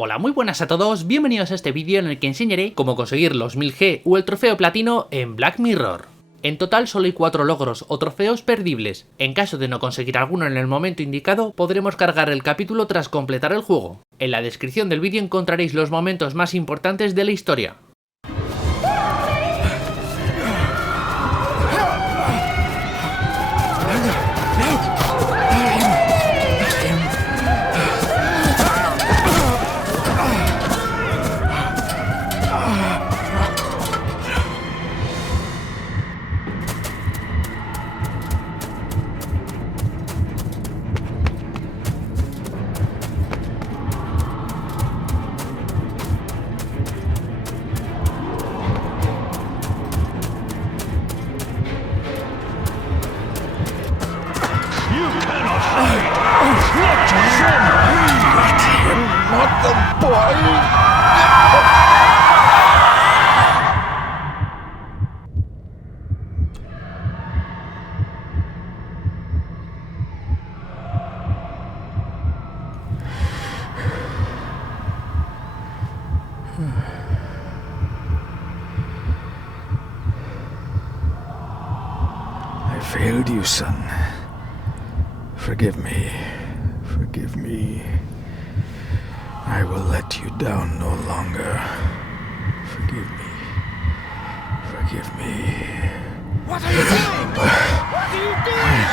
Hola, muy buenas a todos, bienvenidos a este vídeo en el que enseñaré cómo conseguir los 1000G o el Trofeo Platino en Black Mirror. En total solo hay 4 logros o trofeos perdibles. En caso de no conseguir alguno en el momento indicado, podremos cargar el capítulo tras completar el juego. En la descripción del vídeo encontraréis los momentos más importantes de la historia. I failed you, son. Forgive me. Forgive me. I will let you down no longer. Forgive me. Forgive me. What are you doing? What are you doing?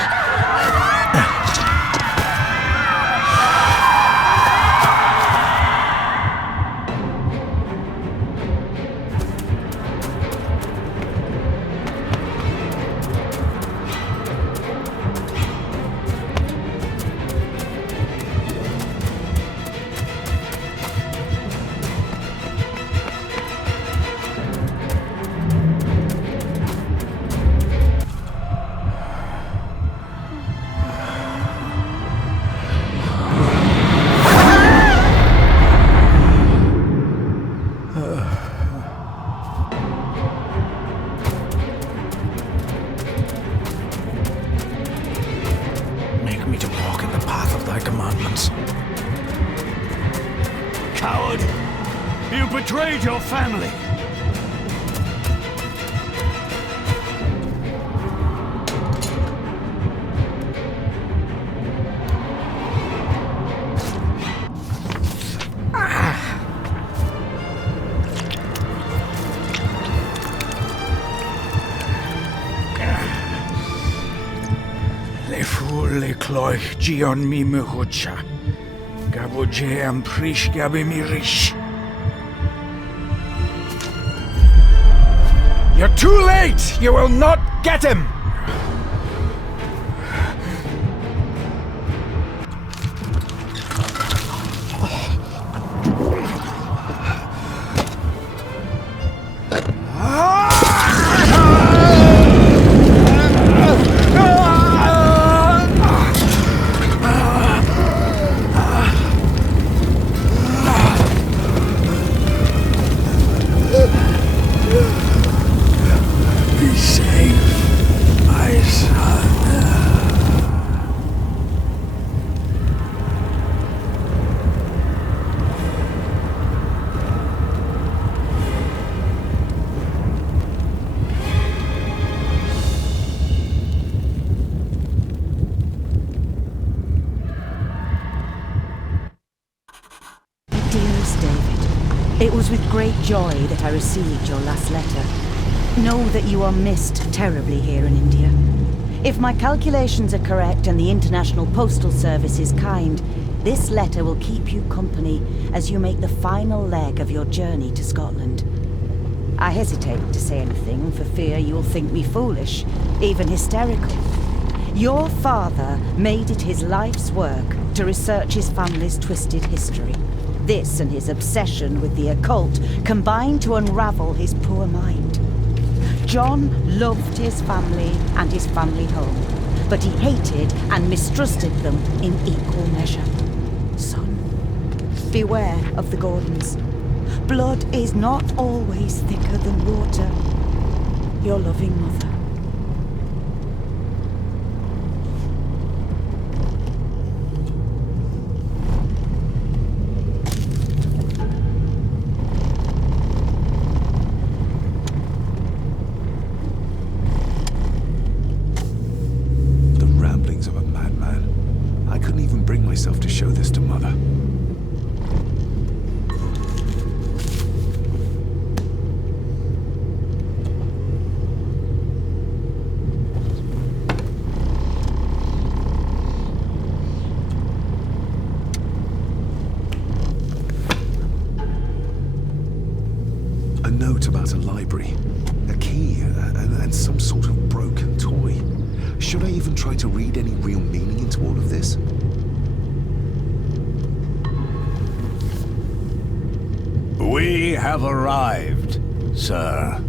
Make me to walk in the path of thy commandments. Coward! You betrayed your family! Le ful le cloich gion mi mehucha. Gaboje am prish gabe mi rish. You're too late! You will not get him! Be safe, my son. Dearest David, it was with great joy that I received your last letter. Know that you are missed terribly here in India. If my calculations are correct and the International Postal Service is kind, this letter will keep you company as you make the final leg of your journey to Scotland. I hesitate to say anything for fear you will think me foolish, even hysterical. Your father made it his life's work to research his family's twisted history. This and his obsession with the occult combined to unravel his poor mind. John loved his family and his family home, but he hated and mistrusted them in equal measure. Son, beware of the Gordons. Blood is not always thicker than water. Your loving mother. about a library, a key, and some sort of broken toy. Should I even try to read any real meaning into all of this? We have arrived, sir.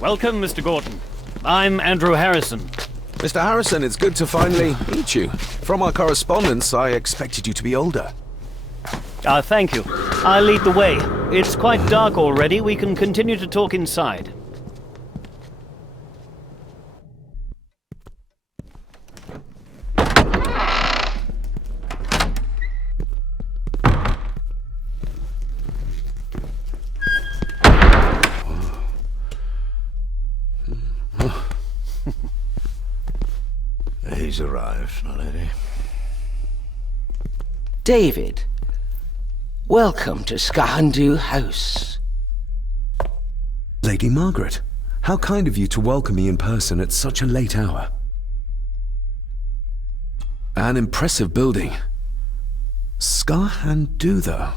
Welcome, Mr. Gordon. I'm Andrew Harrison. Mr. Harrison, it's good to finally meet you. From our correspondence, I expected you to be older. Thank you. I'll lead the way. It's quite dark already. We can continue to talk inside. He's arrived, my lady. David, welcome to Sgathan House. Lady Margaret, how kind of you to welcome me in person at such a late hour. An impressive building. Sgathan, though.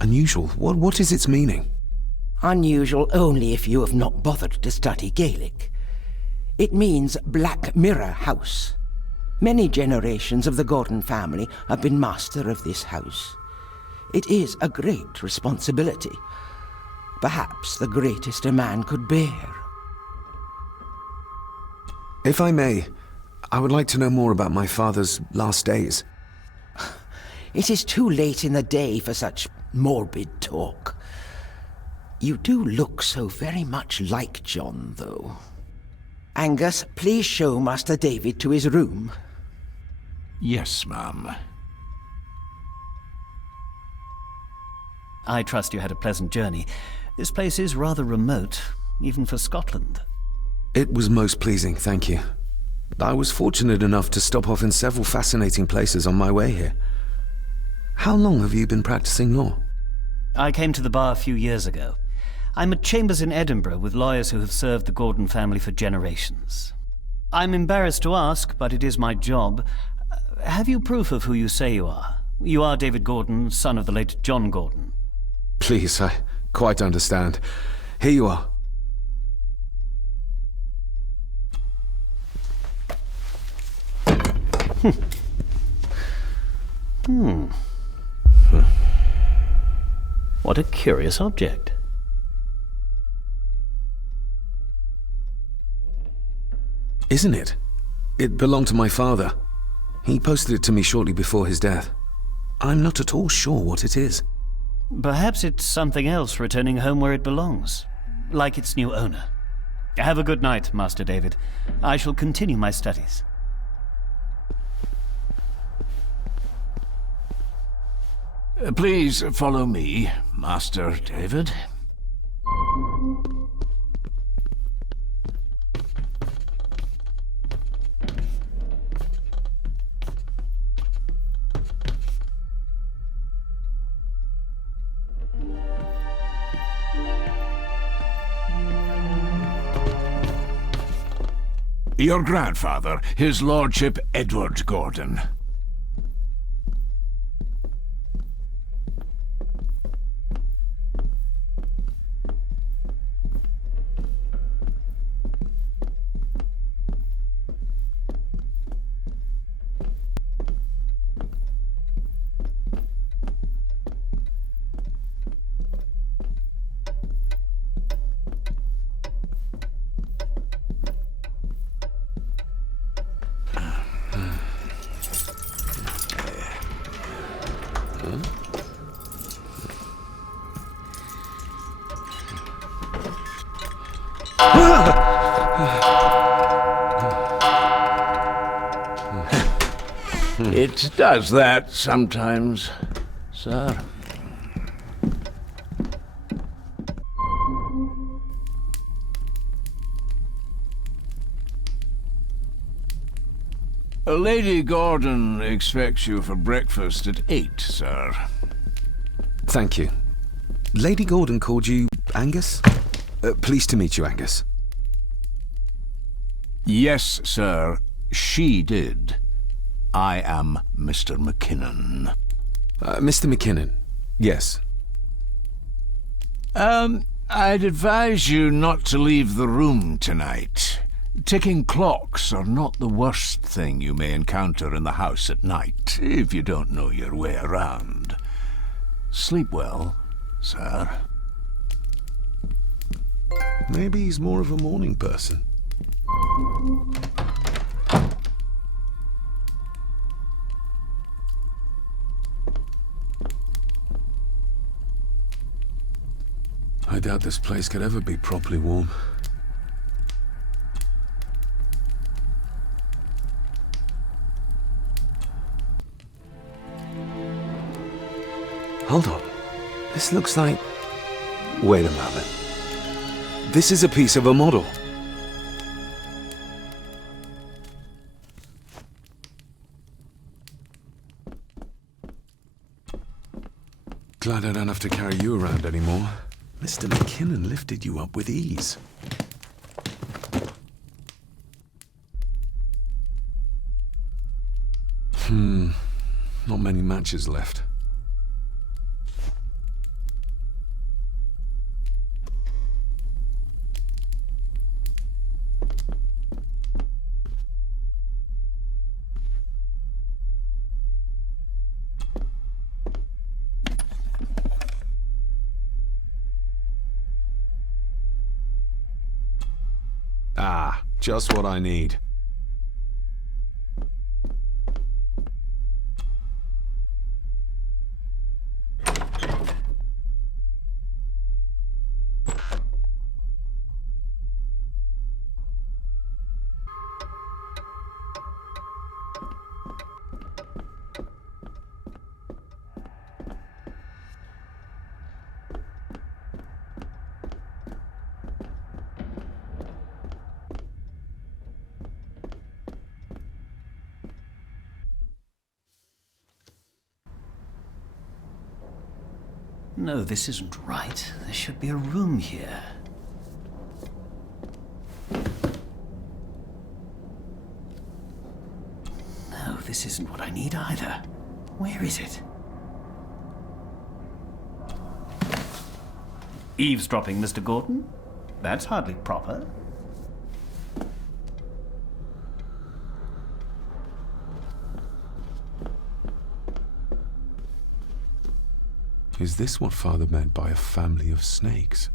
Unusual. What is its meaning? Unusual only if you have not bothered to study Gaelic. It means Black Mirror House. Many generations of the Gordon family have been master of this house. It is a great responsibility. Perhaps the greatest a man could bear. If I may, I would like to know more about my father's last days. It is too late in the day for such morbid talk. You do look so very much like John, though. Angus, please show Master David to his room. Yes, ma'am. I trust you had a pleasant journey. This place is rather remote, even for Scotland. It was most pleasing, thank you. I was fortunate enough to stop off in several fascinating places on my way here. How long have you been practicing law? I came to the bar a few years ago. I'm at chambers in Edinburgh with lawyers who have served the Gordon family for generations. I'm embarrassed to ask, but it is my job. Have you proof of who you say you are? You are David Gordon, son of the late John Gordon. Please, I quite understand. Here you are. What a curious object. Isn't it? It belonged to my father. He posted it to me shortly before his death. I'm not at all sure what it is. Perhaps it's something else returning home where it belongs, like its new owner. Have a good night, Master David. I shall continue my studies. Please follow me, Master David. Your grandfather, his lordship Edward Gordon. It does that sometimes, sir. Lady Gordon expects you for breakfast at 8, sir. Thank you. Lady Gordon called you Angus? Pleased to meet you, Angus. Yes, sir. She did. I am Mr. McKinnon. Mr. McKinnon, yes. I'd advise you not to leave the room tonight. Ticking clocks are not the worst thing you may encounter in the house at night, if you don't know your way around. Sleep well, sir. Maybe he's more of a morning person. I doubt this place could ever be properly warm. Hold on. This looks like... Wait a moment. This is a piece of a model. Glad I don't have to carry you around anymore. Mr. McKinnon lifted you up with ease. Not many matches left. Ah, just what I need. No, this isn't right. There should be a room here. No, this isn't what I need either. Where is it? Eavesdropping, Mr. Gordon? That's hardly proper. Is this what Father meant by a family of snakes?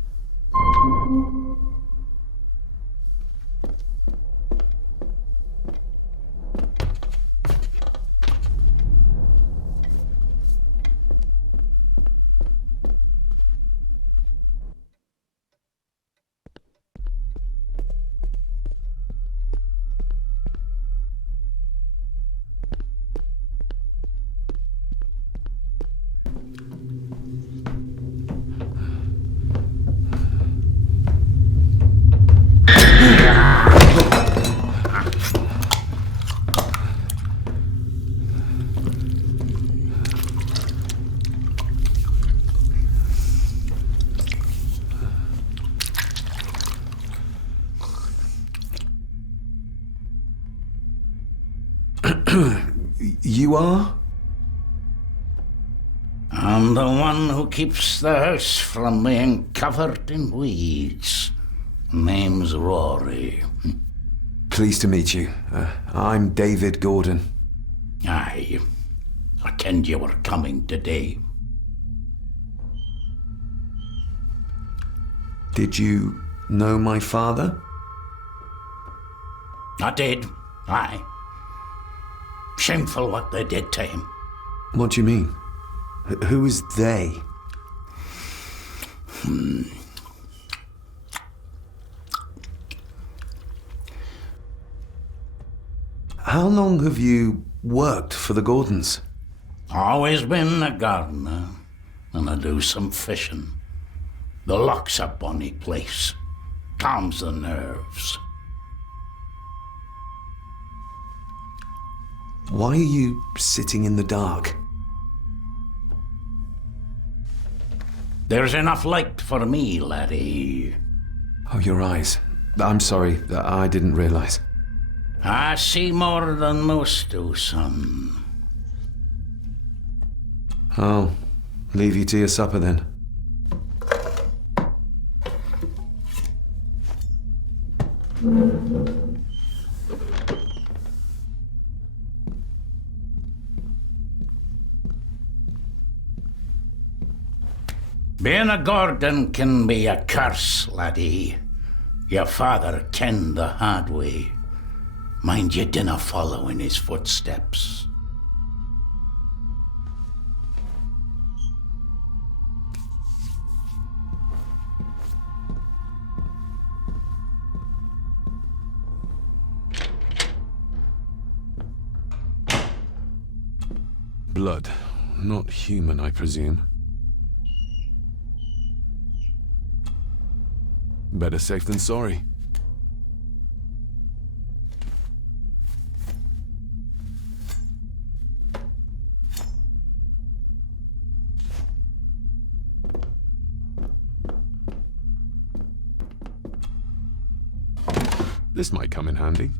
You are? I'm the one who keeps the house from being covered in weeds. Name's Rory. Pleased to meet you. I'm David Gordon. Aye. I kenned you were coming today. Did you know my father? I did. Aye. Shameful what they did to him. What do you mean? Who is they? How long have you worked for the Gordons? Always been a gardener, and I do some fishing. The loch's a bonny place. Calms the nerves. Why are you sitting in the dark? There's enough light for me, laddie. Oh, your eyes. I'm sorry, I didn't realize. I see more than most do, son. I'll leave you to your supper then. Being a Gordon can be a curse, laddie. Your father kenned the hard way. Mind you dinna follow in his footsteps. Blood. Not human, I presume. Better safe than sorry. This might come in handy.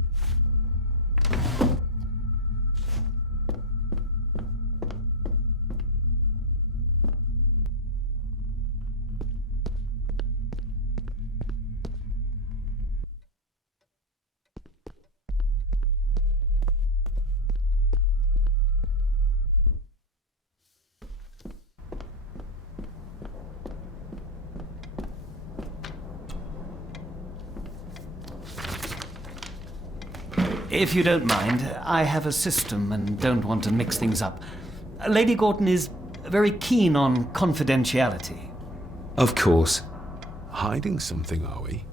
If you don't mind, I have a system and don't want to mix things up. Lady Gordon is very keen on confidentiality. Of course. Hiding something, are we?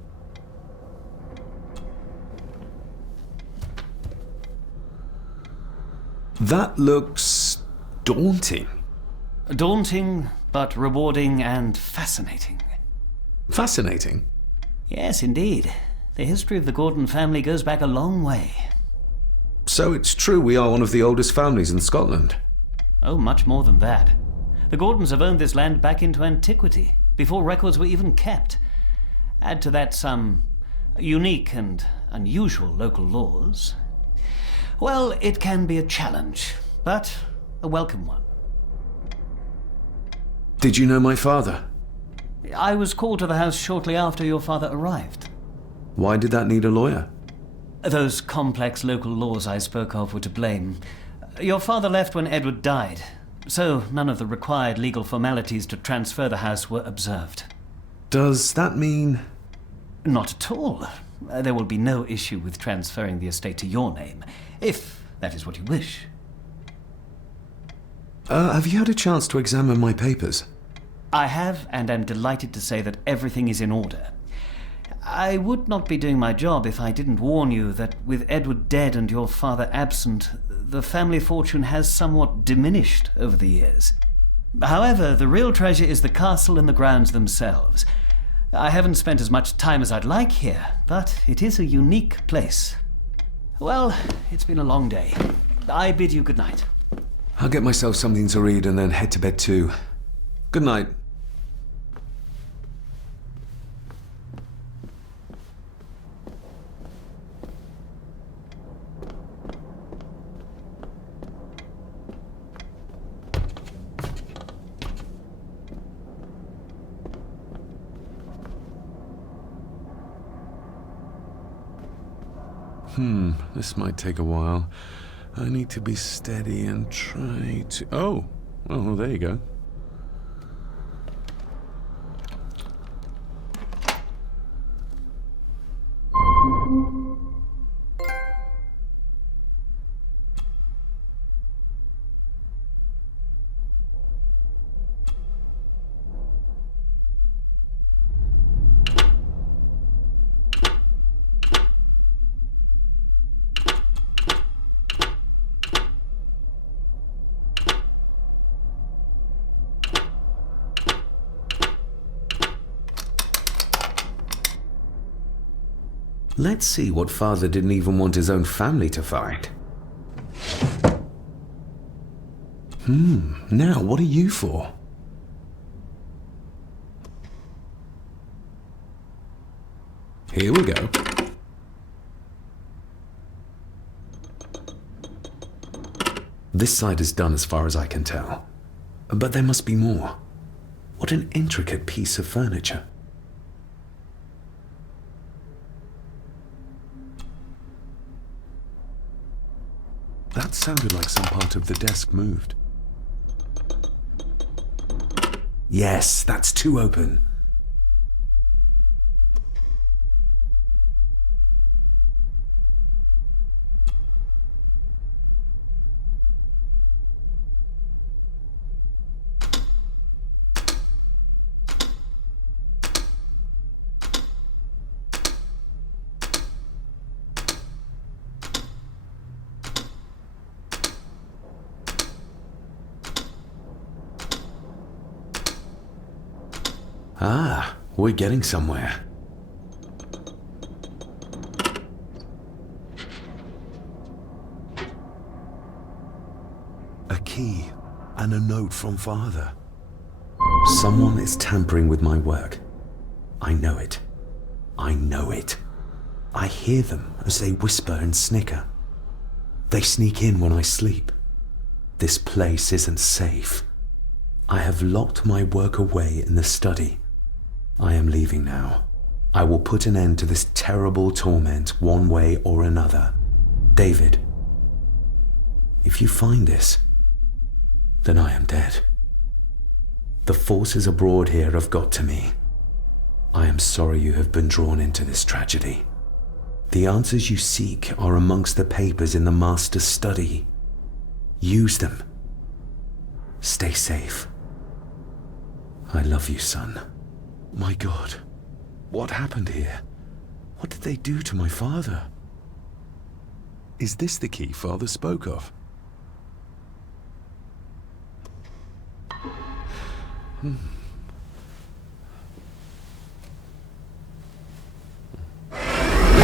That looks daunting. Daunting, but rewarding and fascinating. Fascinating? Yes, indeed. The history of the Gordon family goes back a long way. So it's true we are one of the oldest families in Scotland? Oh, much more than that. The Gordons have owned this land back into antiquity, before records were even kept. Add to that some unique and unusual local laws. Well, it can be a challenge, but a welcome one. Did you know my father? I was called to the house shortly after your father arrived. Why did that need a lawyer? Those complex local laws I spoke of were to blame. Your father left when Edward died, so none of the required legal formalities to transfer the house were observed. Does that mean... Not at all. There will be no issue with transferring the estate to your name, if that is what you wish. Have you had a chance to examine my papers? I have, and am delighted to say that everything is in order. I would not be doing my job if I didn't warn you that with Edward dead and your father absent, the family fortune has somewhat diminished over the years. However, the real treasure is the castle and the grounds themselves. I haven't spent as much time as I'd like here, but it is a unique place. Well, it's been a long day. I bid you good night. I'll get myself something to read and then head to bed too. Good night. This might take a while. I need to be steady and try to... Oh! Well, there you go. Let's see what father didn't even want his own family to find. Now what are you for? Here we go. This side is done as far as I can tell. But there must be more. What an intricate piece of furniture. That sounded like some part of the desk moved. Yes, that's too open. Ah, we're getting somewhere. A key and a note from father. Someone is tampering with my work. I know it. I know it. I hear them as they whisper and snicker. They sneak in when I sleep. This place isn't safe. I have locked my work away in the study. I am leaving now. I will put an end to this terrible torment one way or another. David, if you find this, then I am dead. The forces abroad here have got to me. I am sorry you have been drawn into this tragedy. The answers you seek are amongst the papers in the master's study. Use them. Stay safe. I love you, son. My God, what happened here? What did they do to my father? Is this the key father spoke of?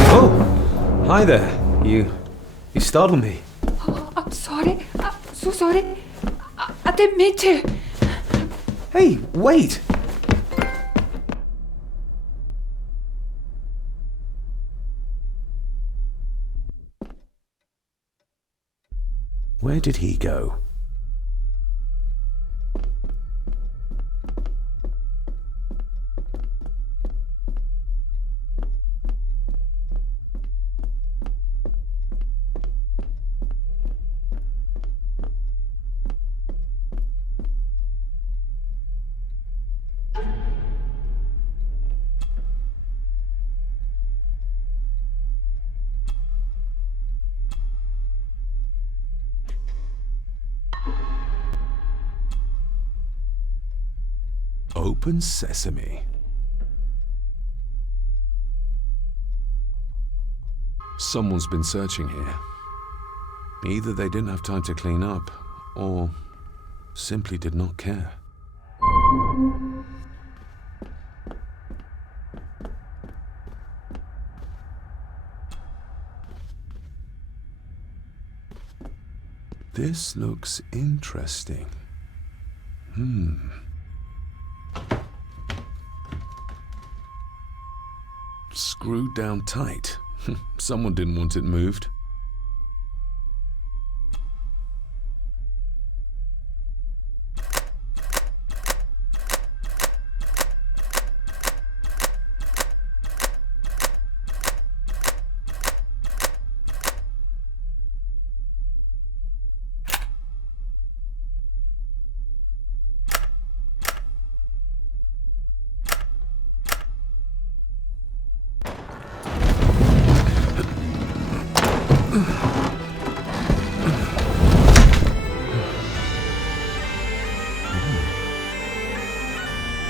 Oh, hi there. You startled me. Oh, I'm sorry. I'm so sorry. I didn't mean to. Hey, wait! Where did he go? Open sesame. Someone's been searching here. Either they didn't have time to clean up, or simply did not care. This looks interesting. Screwed down tight. Someone didn't want it moved.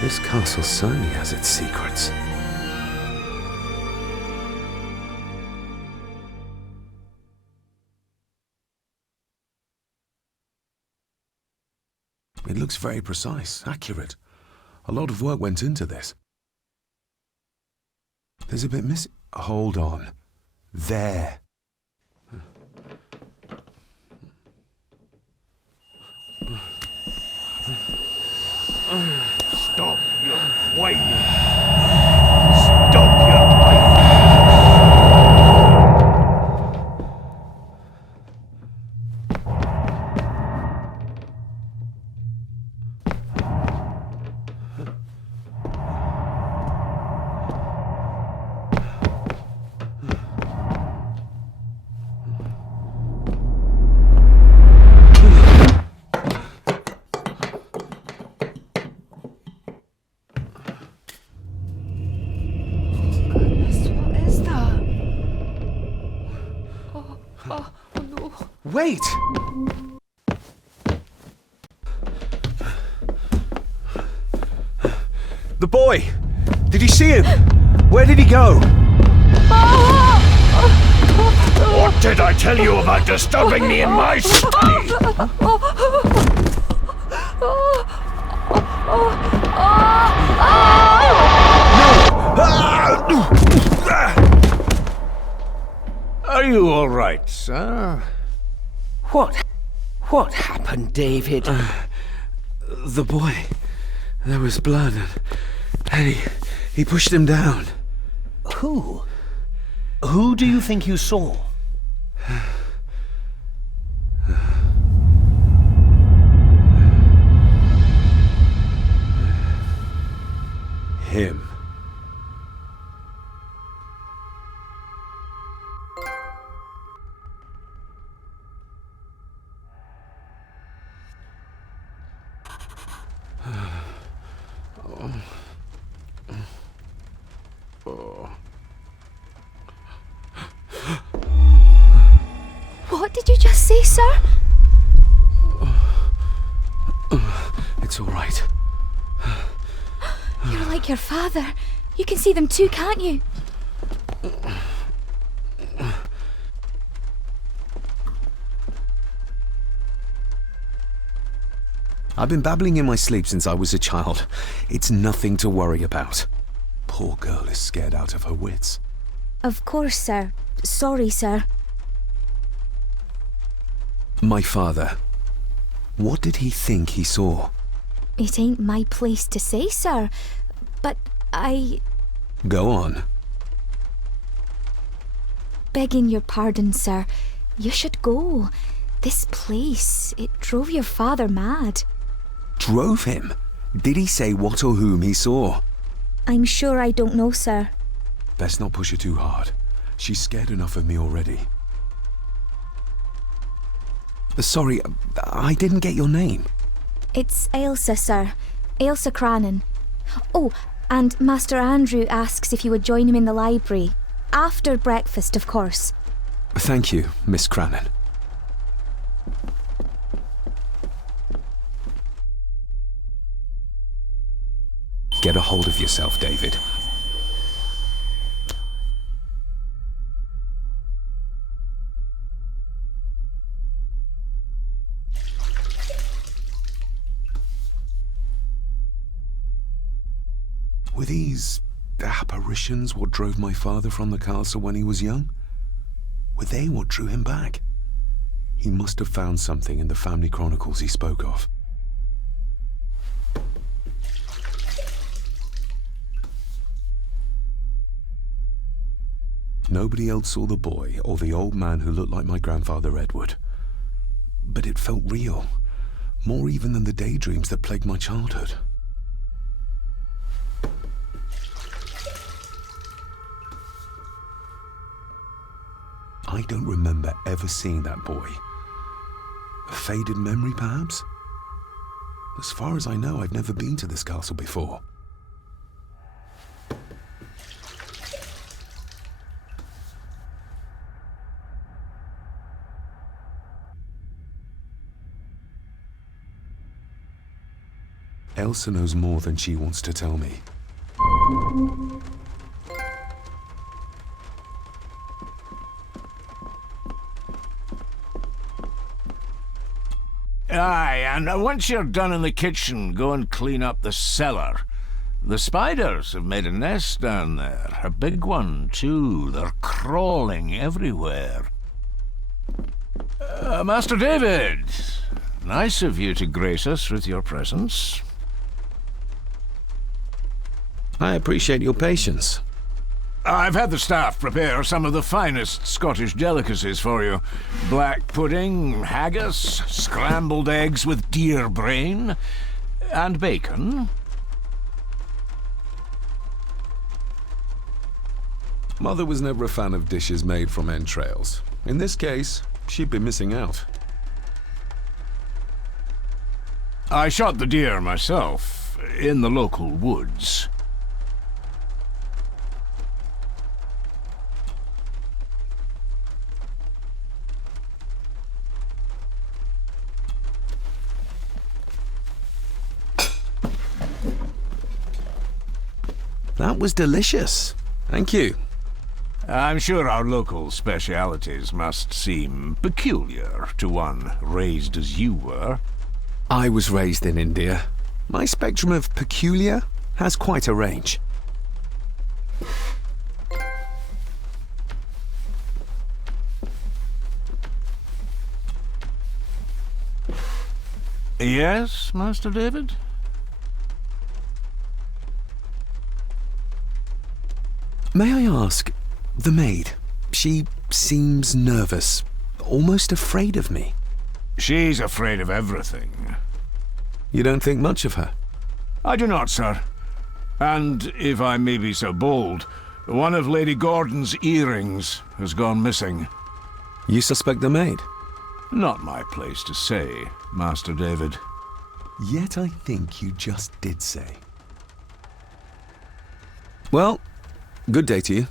This castle certainly has its secrets. It looks very precise, accurate. A lot of work went into this. There's a bit missing. Hold on. There. Stop your whining. Stop your whining. Wait! The boy! Did you see him? Where did he go? What did I tell you about disturbing me in my study? Are you all right, sir? What happened, David? The boy. There was blood and he pushed him down. Who? Who do you think you saw? Him. What did you just say, sir? It's all right. You're like your father. You can see them too, can't you? I've been babbling in my sleep since I was a child. It's nothing to worry about. Poor girl is scared out of her wits. Of course, sir. Sorry, sir. My father. What did he think he saw? It ain't my place to say, sir. But Go on. begging your pardon, sir. You should go. This place, it drove your father mad. Drove him? Did he say what or whom he saw? I'm sure I don't know, sir. Best not push her too hard. She's scared enough of me already. Sorry, I didn't get your name. It's Ailsa, sir. Ailsa Crannan. Oh, and Master Andrew asks if you would join him in the library. After breakfast, of course. Thank you, Miss Crannan. Get a hold of yourself, David. Were these apparitions what drove my father from the castle when he was young? Were they what drew him back? He must have found something in the family chronicles he spoke of. Nobody else saw the boy or the old man who looked like my grandfather Edward. But it felt real, more even than the daydreams that plagued my childhood. I don't remember ever seeing that boy. A faded memory, perhaps? As far as I know, I've never been to this castle before. Elsa knows more than she wants to tell me. Aye, and once you're done in the kitchen, go and clean up the cellar. The spiders have made a nest down there. A big one, too. They're crawling everywhere. Master David, nice of you to grace us with your presence. I appreciate your patience. I've had the staff prepare some of the finest Scottish delicacies for you. Black pudding, haggis, scrambled eggs with deer brain, and bacon. Mother was never a fan of dishes made from entrails. In this case, she'd be missing out. I shot the deer myself, in the local woods. That was delicious. Thank you. I'm sure our local specialities must seem peculiar to one raised as you were. I was raised in India. My spectrum of peculiar has quite a range. Yes, Master David? May I ask, the maid, she seems nervous, almost afraid of me. She's afraid of everything. You don't think much of her? I do not, sir. And, if I may be so bold, one of Lady Gordon's earrings has gone missing. You suspect the maid? Not my place to say, Master David. Yet I think you just did say. Well, good day to you.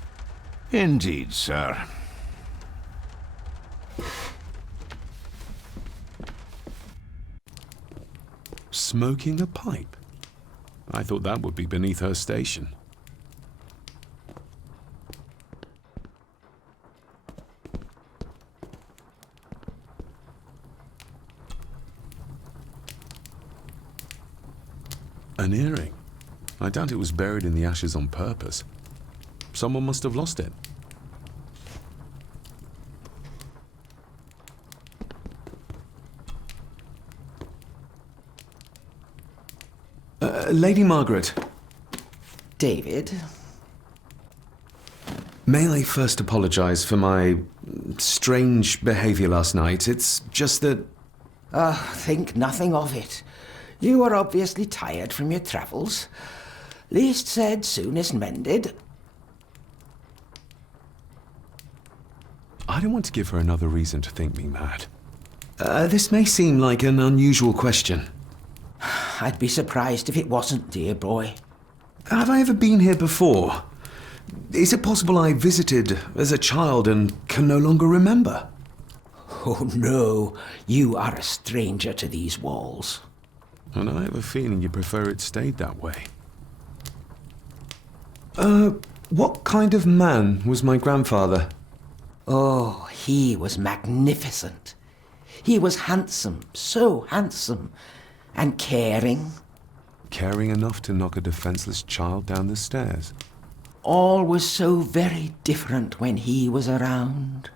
Indeed, sir. Smoking a pipe? I thought that would be beneath her station. An earring. I doubt it was buried in the ashes on purpose. Someone must have lost it. Lady Margaret. David? May I first apologize for my strange behavior last night? It's just that... Think nothing of it. You were obviously tired from your travels. Least said, soonest mended. I don't want to give her another reason to think me mad. This may seem like an unusual question. I'd be surprised if it wasn't, dear boy. Have I ever been here before? Is it possible I visited as a child and can no longer remember? Oh, no. You are a stranger to these walls. And I have a feeling you prefer it stayed that way. What kind of man was my grandfather? Oh, he was magnificent. He was handsome, so handsome, and caring. Caring enough to knock a defenseless child down the stairs. All was so very different when he was around.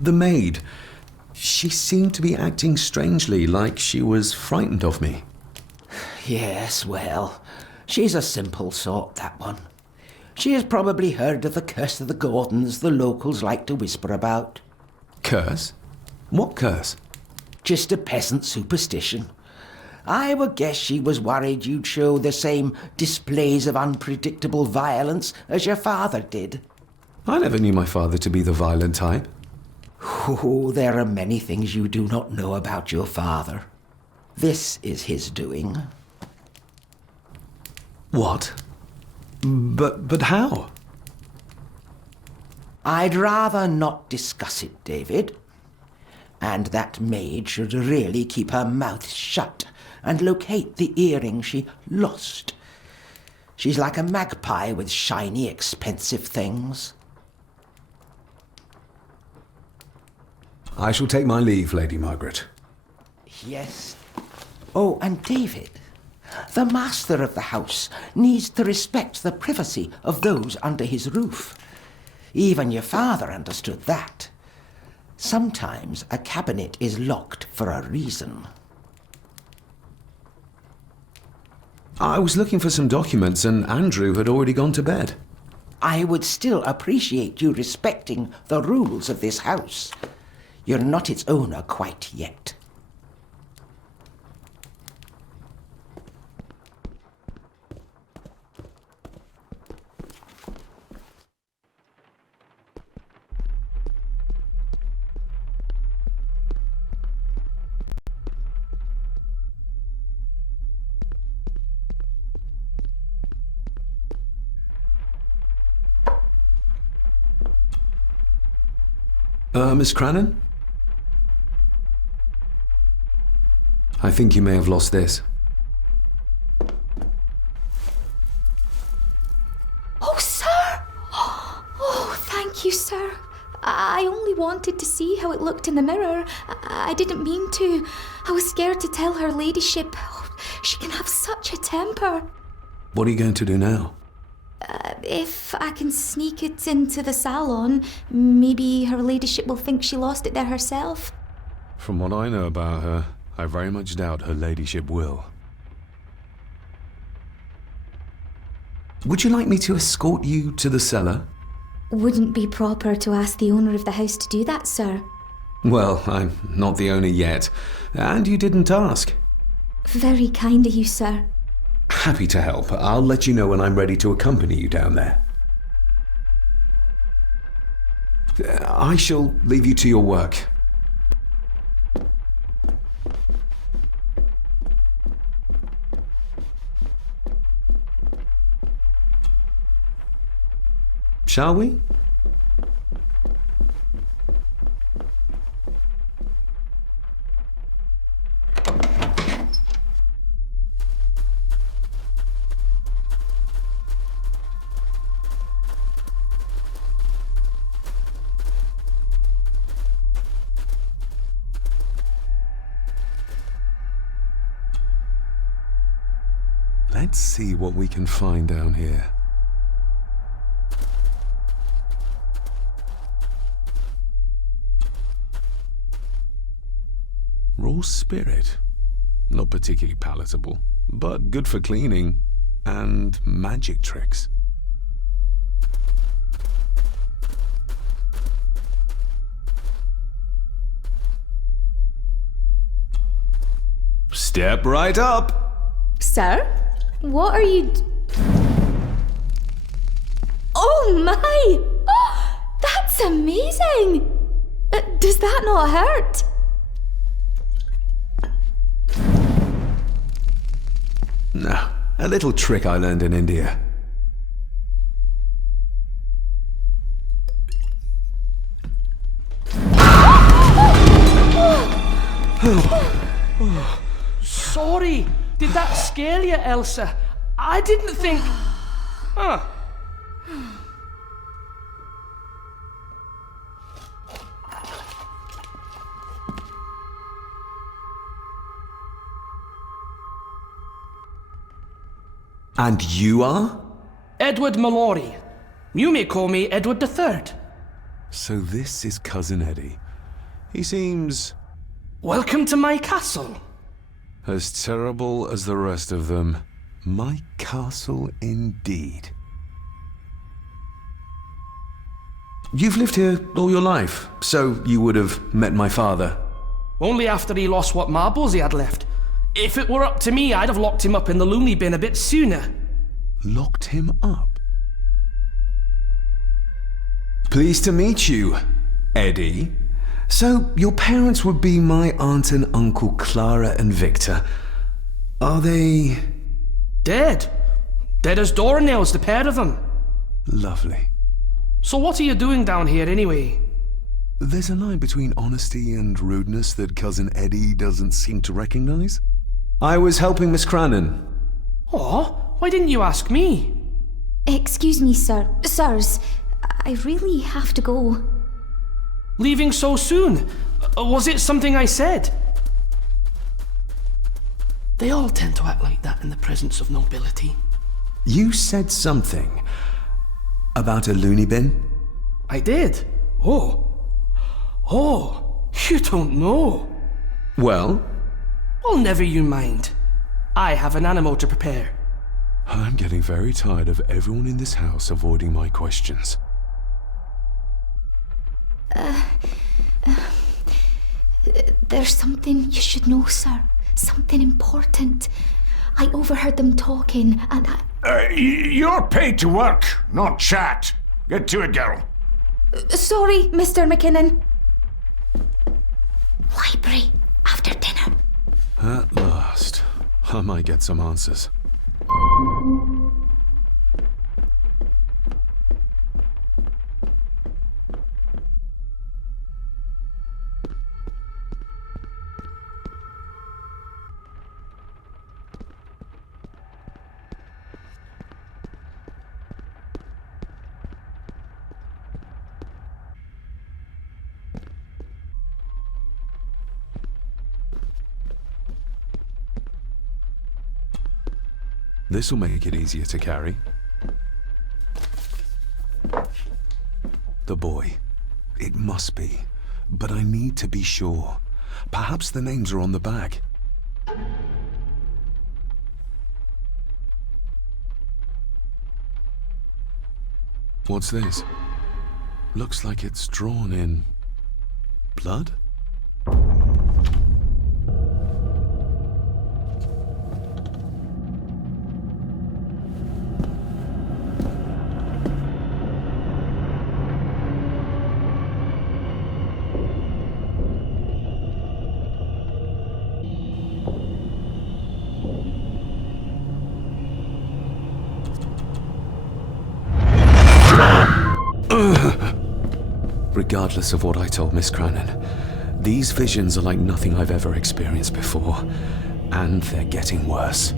The maid. She seemed to be acting strangely, like she was frightened of me. Yes, well, she's a simple sort, that one. She has probably heard of the curse of the Gordons the locals like to whisper about. Curse? What curse? Just a peasant superstition. I would guess she was worried you'd show the same displays of unpredictable violence as your father did. I never knew my father to be the violent type. Oh, there are many things you do not know about your father. This is his doing. What? But how? I'd rather not discuss it, David. And that maid should really keep her mouth shut and locate the earring she lost. She's like a magpie with shiny, expensive things. I shall take my leave, Lady Margaret. Yes. Oh, and David, The master of the house needs to respect the privacy of those under his roof. Even your father understood that. Sometimes a cabinet is locked for a reason. I was looking for some documents and Andrew had already gone to bed. I would still appreciate you respecting the rules of this house. You're not its owner quite yet. Miss Crannan? I think you may have lost this. Oh, sir! Oh, thank you, sir. I only wanted to see how it looked in the mirror. I didn't mean to. I was scared to tell her ladyship. Oh, she can have such a temper. What are you going to do now? If I can sneak it into the salon, maybe her ladyship will think she lost it there herself. From what I know about her, I very much doubt her ladyship will. Would you like me to escort you to the cellar? Wouldn't be proper to ask the owner of the house to do that, sir. Well, I'm not the owner yet, and you didn't ask. Very kind of you, sir. Happy to help. I'll let you know when I'm ready to accompany you down there. I shall leave you to your work. Shall we? Let's see what we can find down here. Raw spirit. Not particularly palatable, but good for cleaning and magic tricks. Step right up! Sir? What are you... Oh my! Oh, that's amazing! Does that not hurt? No, a little trick I learned in India. Sorry, did that scare you, Elsa? I didn't think... Huh. And you are? Edward Mallory. You may call me Edward III. So this is Cousin Eddie. He seems... Welcome to my castle. as terrible as the rest of them. My castle indeed. You've lived here all your life, so you would have met my father. Only after he lost what marbles he had left. If it were up to me, I'd have locked him up in the loony bin a bit sooner. Locked him up? Pleased to meet you, Eddie. So, your parents would be my aunt and uncle Clara and Victor. Are they... Dead. Dead as doornails, the pair of them. Lovely. So what are you doing down here anyway? There's a line between honesty and rudeness that Cousin Eddie doesn't seem to recognize. I was helping Miss Crannan. Oh, why didn't you ask me? Excuse me, sirs. I really have to go. Leaving so soon? Was it something I said? They all tend to act like that in the presence of nobility. You said something about a loony bin? I did. Oh, you don't know. Well? Well, never you mind. I have an animal to prepare. I'm getting very tired of everyone in this house avoiding my questions. There's something you should know, sir. Something important. I overheard them talking, and You're paid to work, not chat. Get to it, girl. Sorry, Mr. McKinnon. Library, after dinner. At last, I might get some answers. This'll make it easier to carry. The boy. It must be. But I need to be sure. Perhaps the names are on the back. What's this? Looks like it's drawn in blood? Regardless of what I told Miss Cranon, these visions are like nothing I've ever experienced before, and they're getting worse.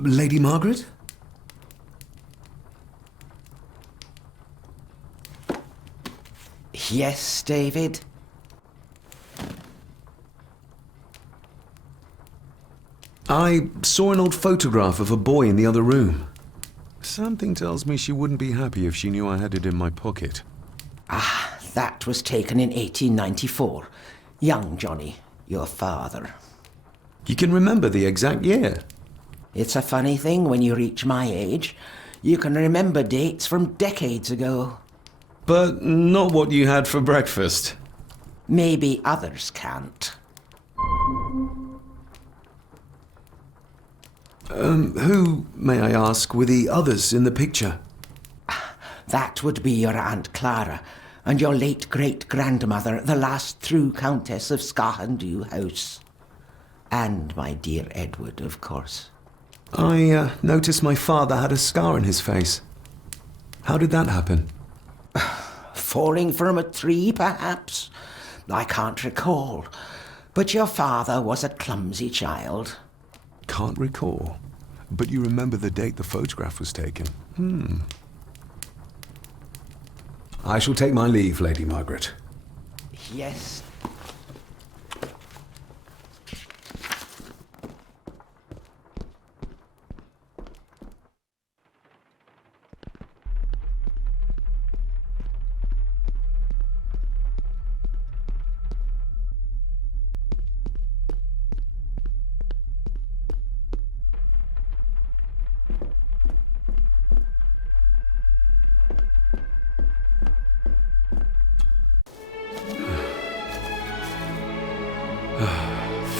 Lady Margaret? Yes, David? I saw an old photograph of a boy in the other room. Something tells me she wouldn't be happy if she knew I had it in my pocket. Ah, that was taken in 1894. Young Johnny, your father. You can remember the exact year? It's a funny thing when you reach my age. You can remember dates from decades ago. But not what you had for breakfast. Maybe others can't. Who, may I ask, were the others in the picture? That would be your Aunt Clara and your late great-grandmother, the last true Countess of Sgathan House. And my dear Edward, of course. I noticed my father had a scar on his face. How did that happen? Falling from a tree, perhaps? I can't recall. But your father was a clumsy child. Can't recall. But you remember the date the photograph was taken. I shall take my leave, Lady Margaret. Yes.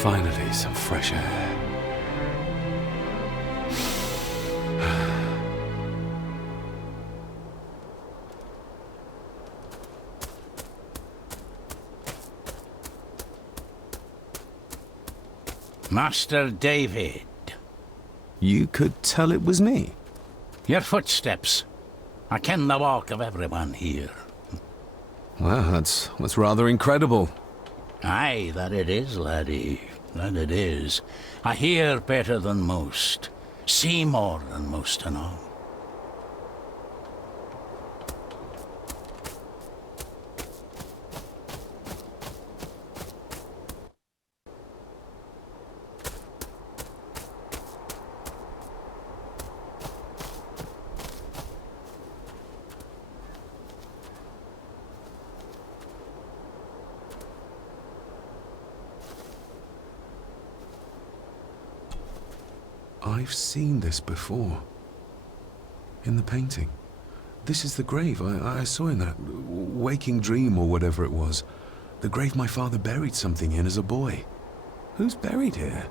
Finally, some fresh air. Master David. You could tell it was me. Your footsteps. I ken the walk of everyone here. Wow, that's rather incredible. Aye, that it is, laddie. That it is. I hear better than most. See more than most and all. I've seen this before. In the painting. This is the grave I saw in that waking dream or whatever it was. The grave my father buried something in as a boy. Who's buried here?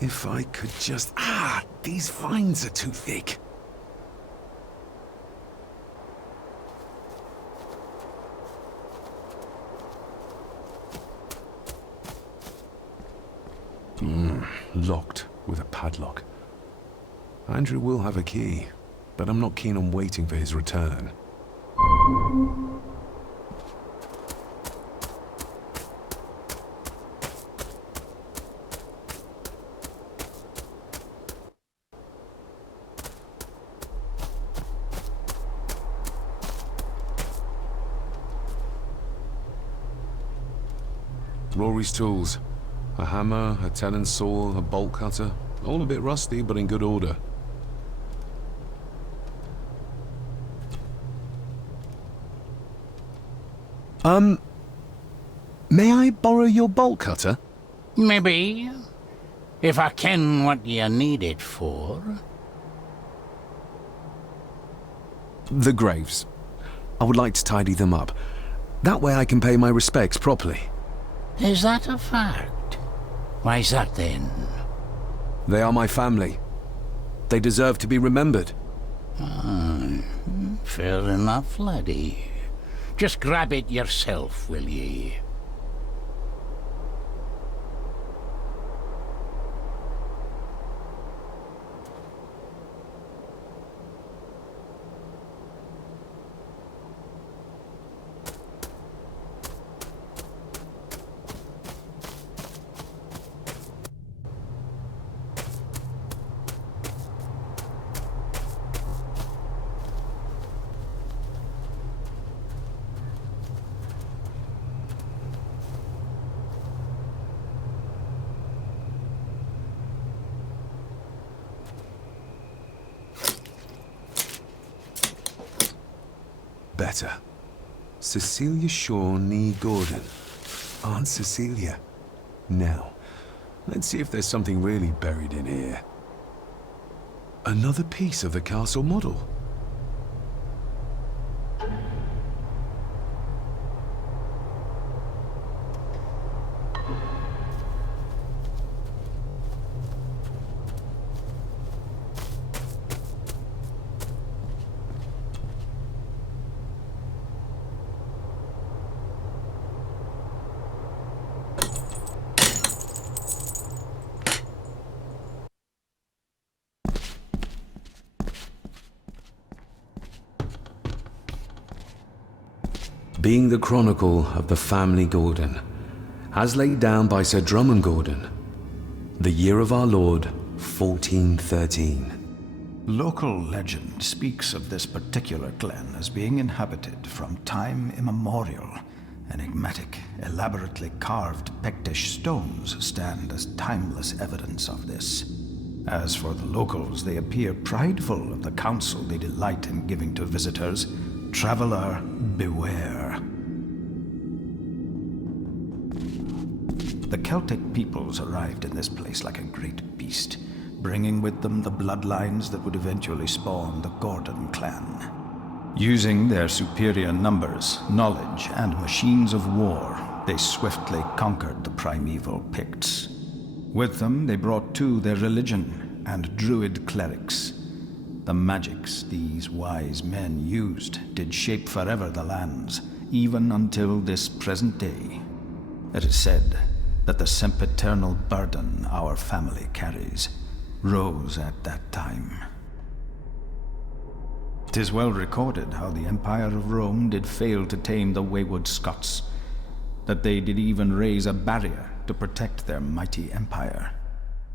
If I could just... Ah! These vines are too thick. Locked with a padlock. Andrew will have a key, but I'm not keen on waiting for his return. Rory's tools. A hammer, a tenon's saw, a bolt cutter. All a bit rusty, but in good order. May I borrow your bolt cutter? Maybe. If I ken what you need it for. The graves. I would like to tidy them up. That way I can pay my respects properly. Is that a fact? Why's that then? They are my family. They deserve to be remembered. Fair enough, laddie. Just grab it yourself, will ye? Better. Cecilia Shaw nee Gordon. Aunt Cecilia. Now, let's see if there's something really buried in here. Another piece of the castle model. Being the chronicle of the family Gordon, as laid down by Sir Drummond Gordon, the year of our Lord, 1413. Local legend speaks of this particular glen as being inhabited from time immemorial. Enigmatic, elaborately carved Pictish stones stand as timeless evidence of this. As for the locals, they appear prideful of the counsel they delight in giving to visitors. Traveler, beware. The Celtic peoples arrived in this place like a great beast, bringing with them the bloodlines that would eventually spawn the Gordon clan. Using their superior numbers, knowledge, and machines of war, they swiftly conquered the primeval Picts. With them, they brought too their religion and druid clerics. The magics these wise men used did shape forever the lands, even until this present day. It is said, that the sempiternal burden our family carries rose at that time. 'Tis well recorded how the Empire of Rome did fail to tame the wayward Scots, that they did even raise a barrier to protect their mighty empire.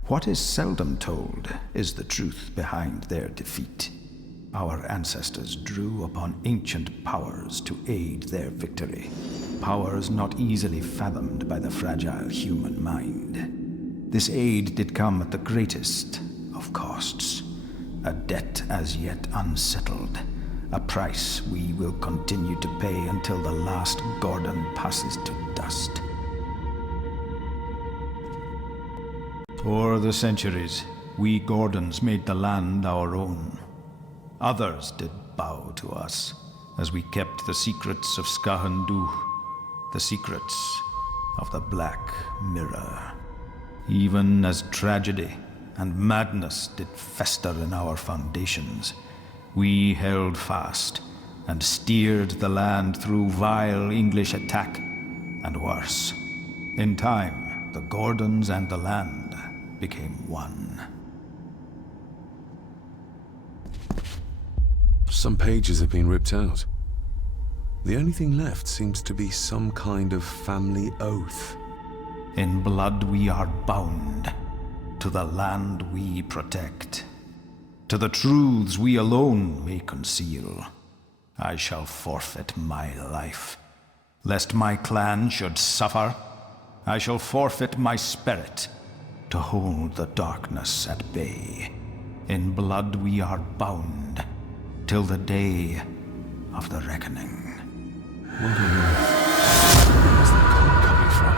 What is seldom told is the truth behind their defeat. Our ancestors drew upon ancient powers to aid their victory, powers not easily fathomed by the fragile human mind. This aid did come at the greatest of costs, a debt as yet unsettled, a price we will continue to pay until the last Gordon passes to dust. For the centuries, we Gordons made the land our own. Others did bow to us, as we kept the secrets of Dubh, the secrets of the Black Mirror. Even as tragedy and madness did fester in our foundations, we held fast and steered the land through vile English attack and worse. In time, the Gordons and the land became one. Some pages have been ripped out. The only thing left seems to be some kind of family oath. In blood we are bound to the land we protect, to the truths we alone may conceal. I shall forfeit my life, lest my clan should suffer. I shall forfeit my spirit to hold the darkness at bay. In blood we are bound till the day of the reckoning. What on earth? Where's that call coming from?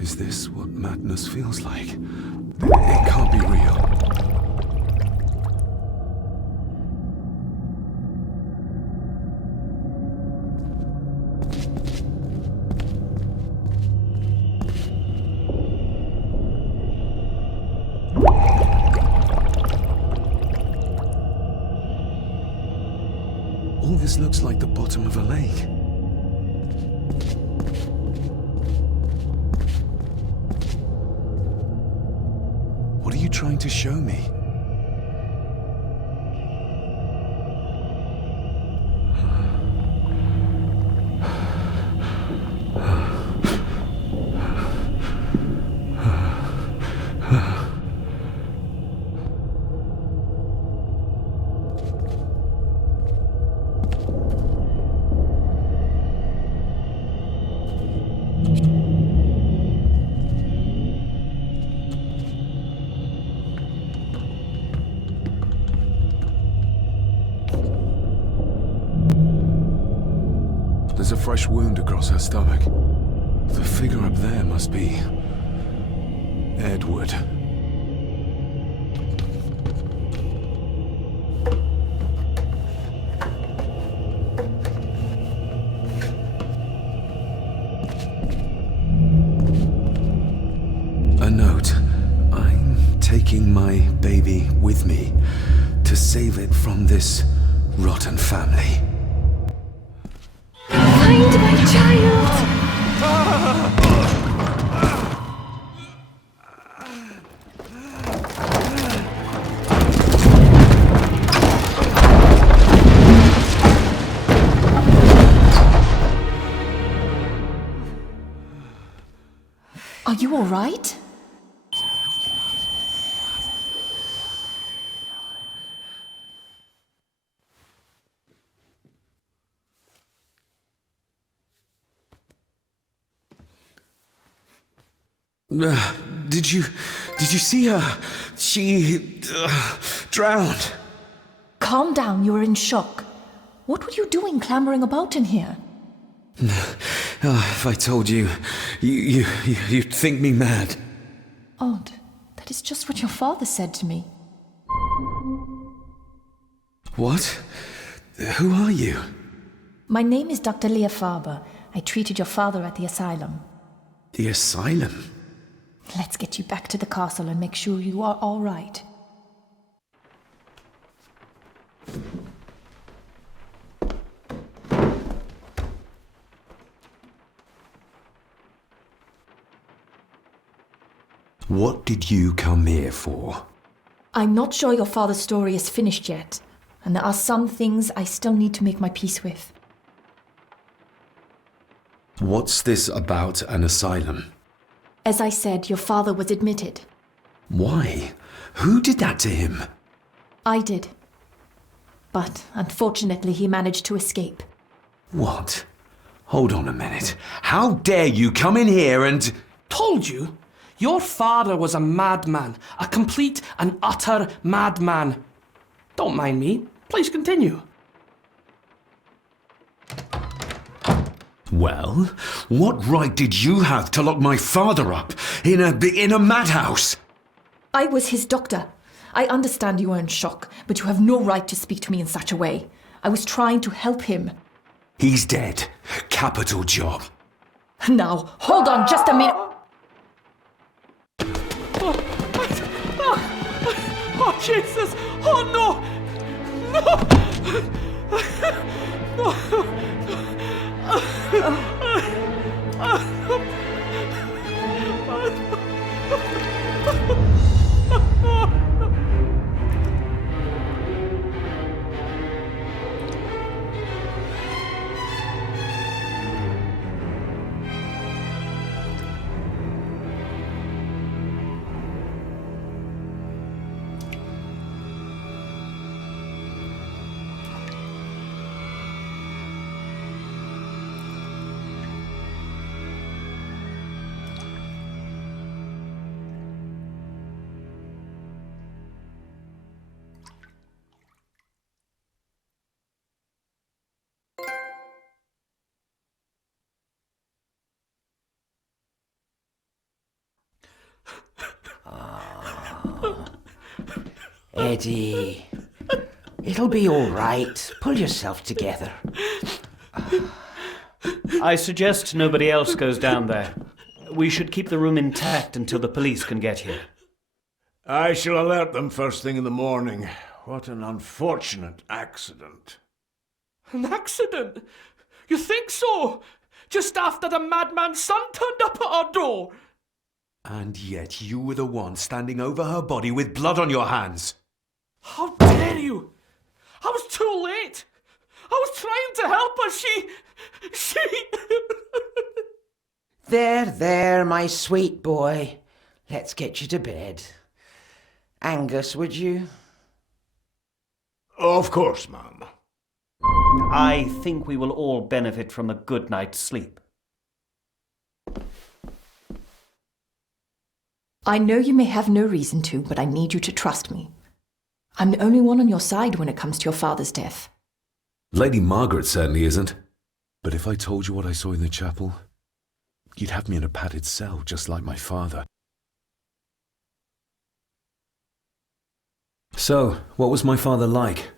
Is this what madness feels like? It can't be real. All this looks like the bottom of a lake. What are you trying to show me? There's a fresh wound across her stomach. The figure up there must be Edward. A note. I'm taking my baby with me to save it from this rotten family. Find my child! Are you all right? Did you see her? She drowned. Calm down, you were in shock. What were you doing clambering about in here? If I told you, you'd think me mad. Odd. That is just what your father said to me. What? Who are you? My name is Dr. Leah Farber. I treated your father at the asylum. The asylum? Let's get you back to the castle and make sure you are all right. What did you come here for? I'm not sure your father's story is finished yet, and there are some things I still need to make my peace with. What's this about an asylum? As I said, your father was admitted. Why? Who did that to him? I did. But unfortunately, he managed to escape. What? Hold on a minute. How dare you come in here and... Told you? Your father was a madman. A complete and utter madman. Don't mind me. Please continue. Well, what right did you have to lock my father up in a madhouse? I was his doctor. I understand you are in shock, but you have no right to speak to me in such a way. I was trying to help him. He's dead. Capital job. Now, hold on just a minute. Oh, Jesus! Oh, no! Eddie, it'll be all right. Pull yourself together. I suggest nobody else goes down there. We should keep the room intact until the police can get here. I shall alert them first thing in the morning. What an unfortunate accident. An accident? You think so? Just after the madman's son turned up at our door? And yet you were the one standing over her body with blood on your hands. How dare you! I was too late! I was trying to help her, she... There, my sweet boy. Let's get you to bed. Angus, would you? Of course, ma'am. I think we will all benefit from a good night's sleep. I know you may have no reason to, but I need you to trust me. I'm the only one on your side when it comes to your father's death. Lady Margaret certainly isn't. But if I told you what I saw in the chapel, you'd have me in a padded cell, just like my father. So, what was my father like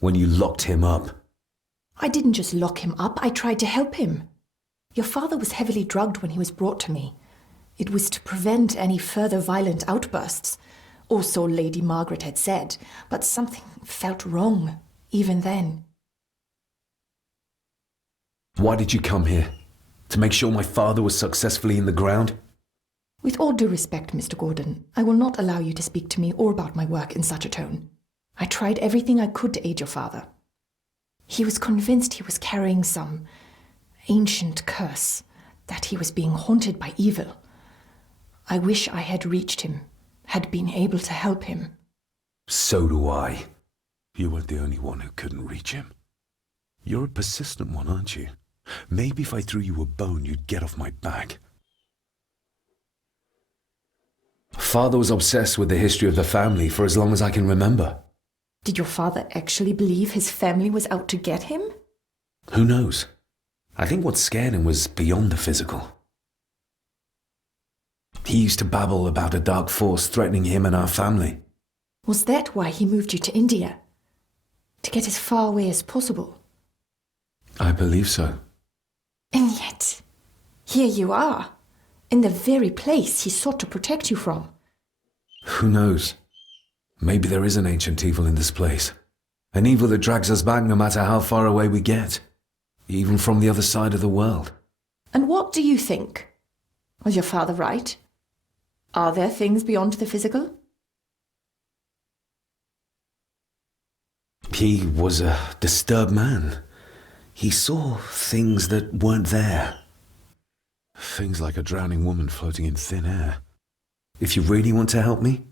when you locked him up? I didn't just lock him up, I tried to help him. Your father was heavily drugged when he was brought to me. It was to prevent any further violent outbursts, or so Lady Margaret had said, but something felt wrong, even then. Why did you come here? To make sure my father was successfully in the ground? With all due respect, Mr. Gordon, I will not allow you to speak to me or about my work in such a tone. I tried everything I could to aid your father. He was convinced he was carrying some ancient curse, that he was being haunted by evil. I wish I had reached him, had been able to help him. So do I. You weren't the only one who couldn't reach him. You're a persistent one, aren't you? Maybe if I threw you a bone, you'd get off my back. Father was obsessed with the history of the family for as long as I can remember. Did your father actually believe his family was out to get him? Who knows? I think what scared him was beyond the physical. He used to babble about a dark force threatening him and our family. Was that why he moved you to India? To get as far away as possible? I believe so. And yet, here you are, in the very place he sought to protect you from. Who knows? Maybe there is an ancient evil in this place. An evil that drags us back no matter how far away we get. Even from the other side of the world. And what do you think? Was your father right? Are there things beyond the physical? He was a disturbed man. He saw things that weren't there. Things like a drowning woman floating in thin air. If you really want to help me,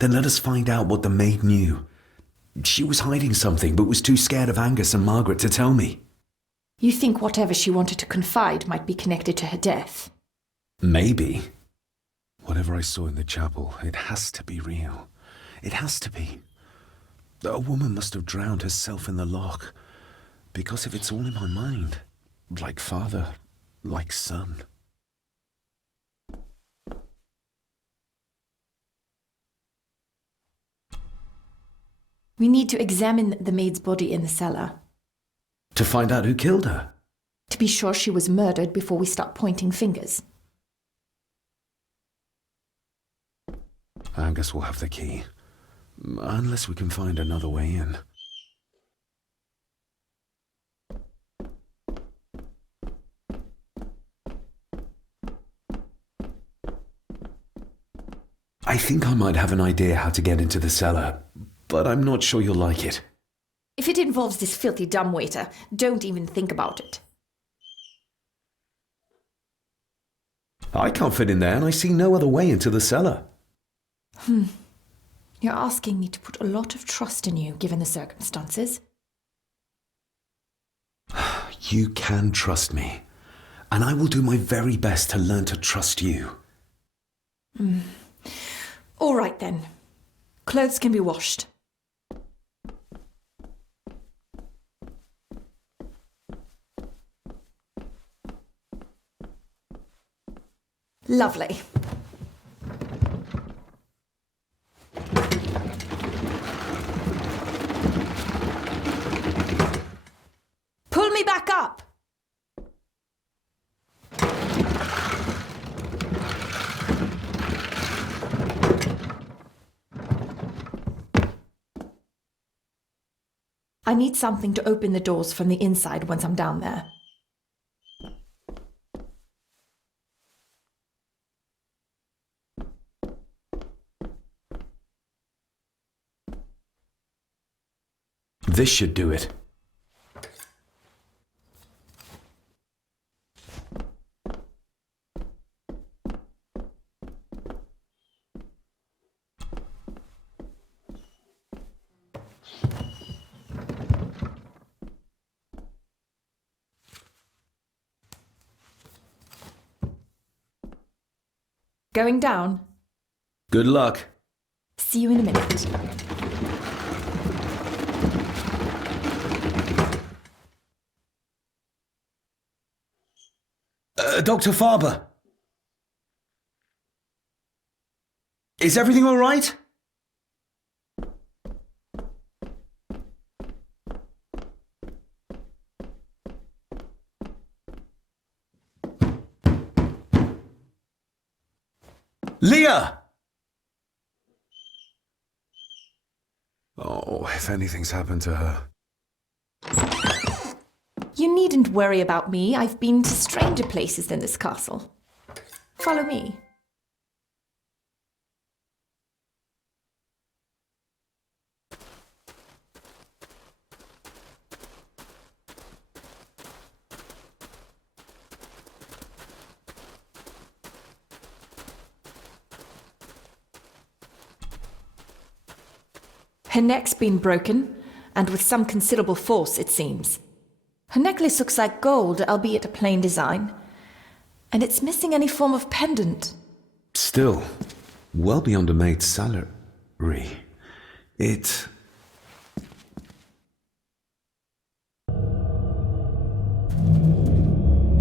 then let us find out what the maid knew. She was hiding something, but was too scared of Angus and Margaret to tell me. You think whatever she wanted to confide might be connected to her death? Maybe. Whatever I saw in the chapel, it has to be real. It has to be. A woman must have drowned herself in the loch. Because if it's all in my mind, like father, like son. We need to examine the maid's body in the cellar. To find out who killed her? To be sure she was murdered before we start pointing fingers. Angus will have the key. Unless we can find another way in. I think I might have an idea how to get into the cellar, but I'm not sure you'll like it. If it involves this filthy dumbwaiter, don't even think about it. I can't fit in there, and I see no other way into the cellar. You're asking me to put a lot of trust in you, given the circumstances. You can trust me, and I will do my very best to learn to trust you. All right, then. Clothes can be washed. Lovely. Pull me back up! I need something to open the doors from the inside once I'm down there. This should do it. Going down? Good luck. See you in a minute. Dr. Farber. Is everything all right? Leah! Oh, if anything's happened to her. You needn't worry about me. I've been to stranger places than this castle. Follow me. Her neck's been broken, and with some considerable force, it seems. Her necklace looks like gold, albeit a plain design. And it's missing any form of pendant. Still, well beyond a maid's salary. It...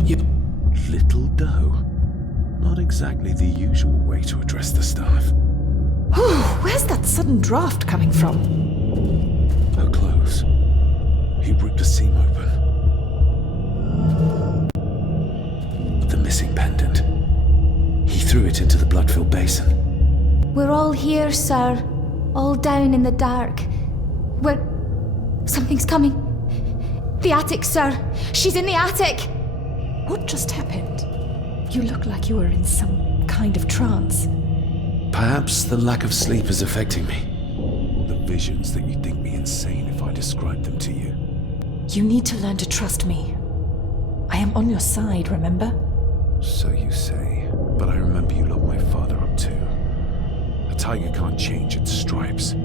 You little doe. Not exactly the usual way to address the staff. Where's that sudden draft coming from? Her clothes. He ripped a seam open. missing pendant. He threw it into the blood-filled basin. We're all here, sir. All down in the dark. Something's coming. The attic, sir. She's in the attic. What just happened? You look like you were in some kind of trance. Perhaps the lack of sleep is affecting me. The visions that you'd think me insane if I described them to you. You need to learn to trust me. I am on your side, remember? So you say, but I remember you locked my father up too. A tiger can't change its stripes.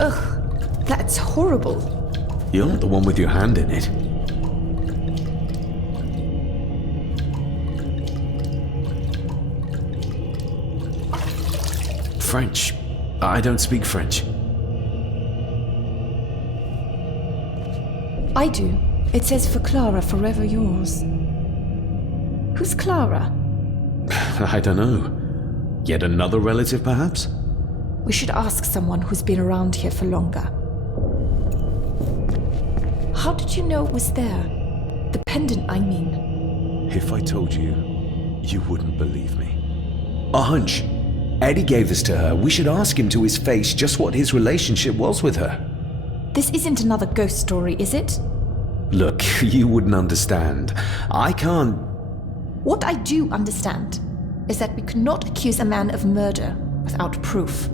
Ugh, that's horrible. You're not the one with your hand in it. French. I don't speak French. I do. It says for Clara, forever yours. Who's Clara? I don't know. Yet another relative, perhaps? We should ask someone who's been around here for longer. How did you know it was there? The pendant, I mean. If I told you, you wouldn't believe me. A hunch. Eddie gave this to her. We should ask him to his face just what his relationship was with her. This isn't another ghost story, is it? Look, you wouldn't understand. I can't... What I do understand is that we could not accuse a man of murder without proof.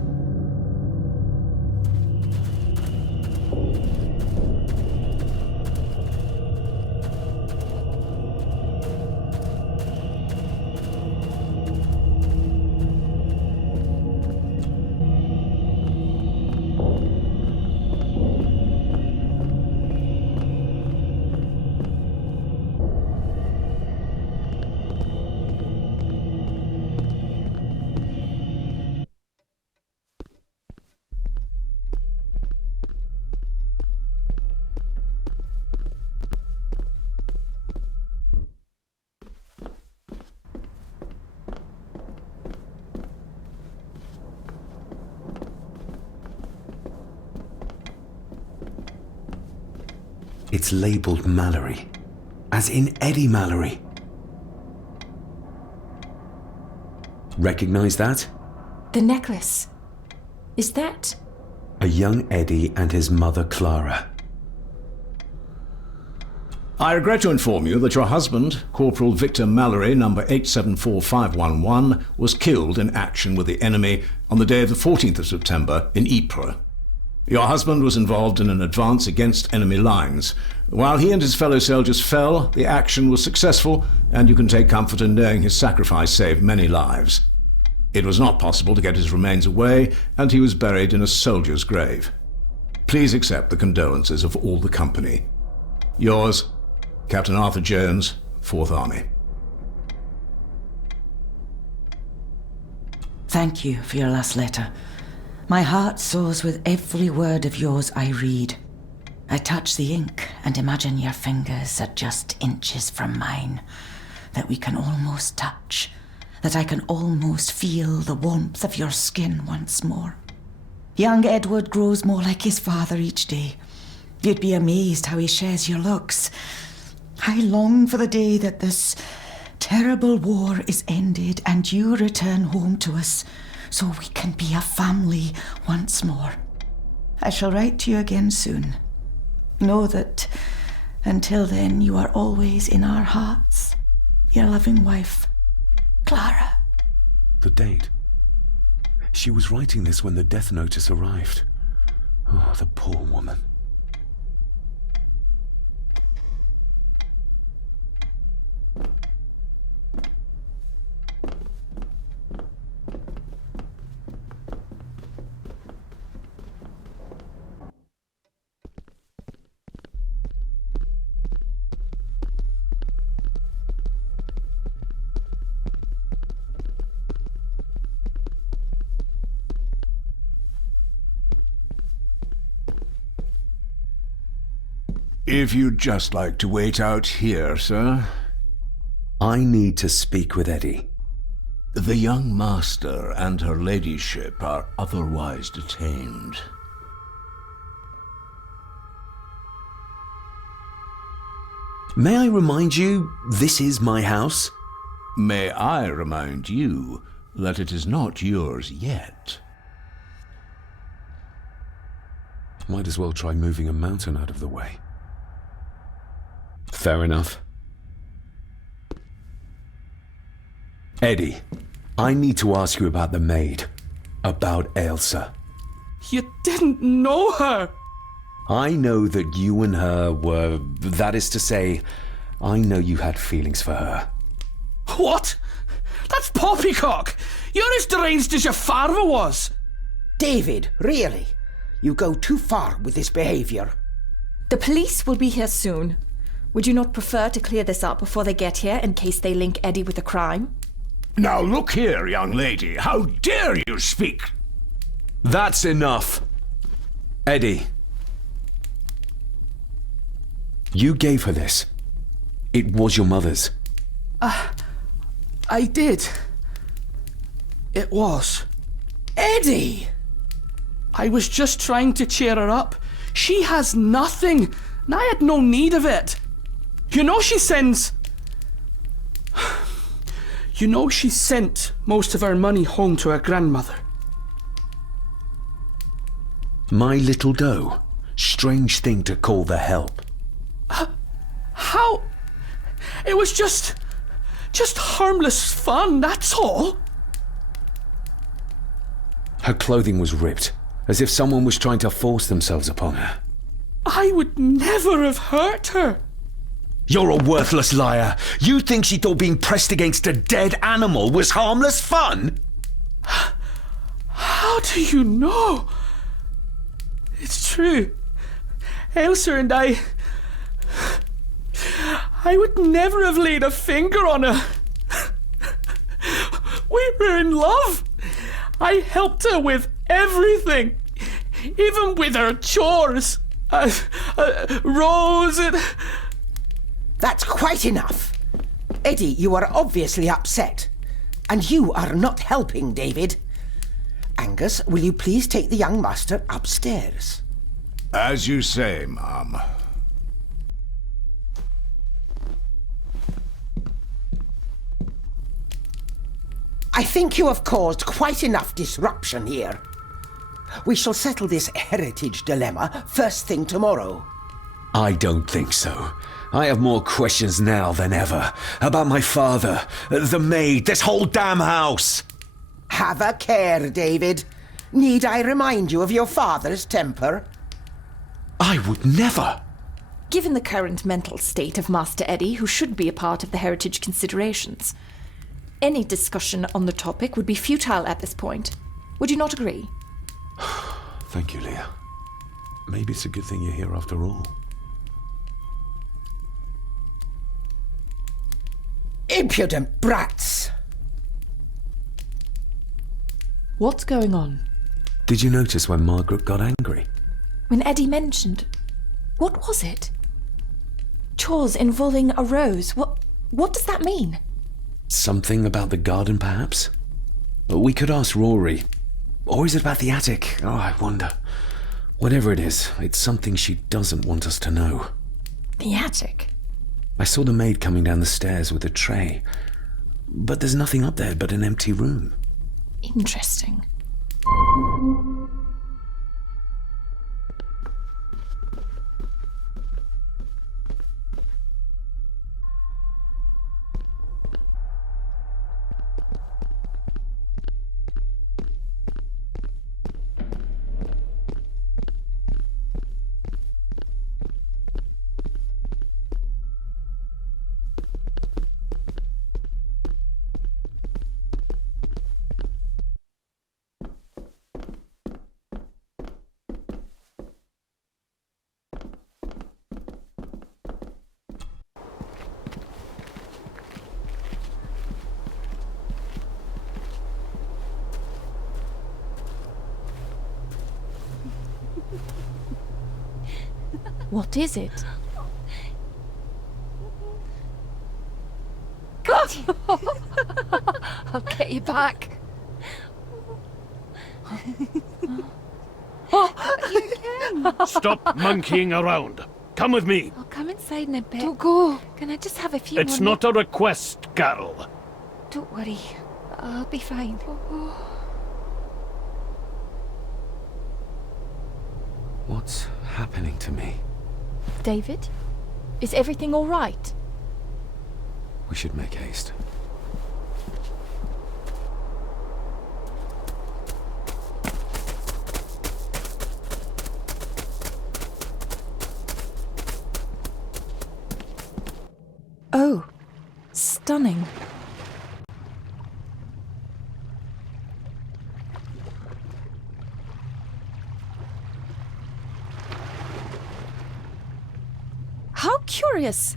It's labeled Mallory. As in Eddie Mallory. Recognize that? The necklace. Is that... A young Eddie and his mother Clara. I regret to inform you that your husband, Corporal Victor Mallory, number 874511, was killed in action with the enemy on the day of the 14th of September in Ypres. Your husband was involved in an advance against enemy lines. While he and his fellow soldiers fell, the action was successful, and you can take comfort in knowing his sacrifice saved many lives. It was not possible to get his remains away, and he was buried in a soldier's grave. Please accept the condolences of all the company. Yours, Captain Arthur Jones, 4th Army. Thank you for your last letter. My heart soars with every word of yours I read. I touch the ink and imagine your fingers are just inches from mine, that we can almost touch, that I can almost feel the warmth of your skin once more. Young Edward grows more like his father each day. You'd be amazed how he shares your looks. I long for the day that this terrible war is ended and you return home to us, so we can be a family once more. I shall write to you again soon. Know that until then you are always in our hearts. Your loving wife, Clara. The date. She was writing this when the death notice arrived. Oh, the poor woman. If you'd just like to wait out here, sir. I need to speak with Eddie. The young master and her ladyship are otherwise detained. May I remind you, this is my house? May I remind you that it is not yours yet? Might as well try moving a mountain out of the way. Fair enough. Eddie, I need to ask you about the maid. About Ailsa. You didn't know her! I know that you and her were... That is to say, I know you had feelings for her. What? That's poppycock! You're as deranged as your father was! David, really? You go too far with this behavior. The police will be here soon. Would you not prefer to clear this up before they get here in case they link Eddie with a crime? Now look here, young lady. How dare you speak? That's enough. Eddie. You gave her this. It was your mother's. I did. It was. Eddie! I was just trying to cheer her up. She has nothing, and I had no need of it. You know she sends... You know she sent most of her money home to her grandmother. My little doe. Strange thing to call the help. How? It was just harmless fun, that's all. Her clothing was ripped, as if someone was trying to force themselves upon her. I would never have hurt her. You're a worthless liar. You think she thought being pressed against a dead animal was harmless fun? How do you know? It's true. Ailsa and I would never have laid a finger on her. We were in love. I helped her with everything, even with her chores. Rose and... That's quite enough. Eddie, you are obviously upset. And you are not helping, David. Angus, will you please take the young master upstairs? As you say, Mom. I think you have caused quite enough disruption here. We shall settle this heritage dilemma first thing tomorrow. I don't think so. I have more questions now than ever. About my father, the maid, this whole damn house. Have a care, David. Need I remind you of your father's temper? I would never. Given the current mental state of Master Eddie, who should be a part of the heritage considerations, any discussion on the topic would be futile at this point. Would you not agree? Thank you, Leah. Maybe it's a good thing you're here after all. Impudent brats! What's going on? Did you notice when Margaret got angry? When Eddie mentioned... What was it? Chores involving a rose. What does that mean? Something about the garden, perhaps? We could ask Rory. Or is it about the attic? Oh, I wonder. Whatever it is, it's something she doesn't want us to know. The attic? I saw the maid coming down the stairs with a tray. But there's nothing up there but an empty room. Interesting. What is it? I'll get you back. Stop monkeying around. Come with me. I'll come inside in a bit. Don't go. Can I just have a few It's more not a request, Carol. Don't worry. I'll be fine. What's happening to me? David? Is everything all right? We should make haste. Oh, stunning. How curious!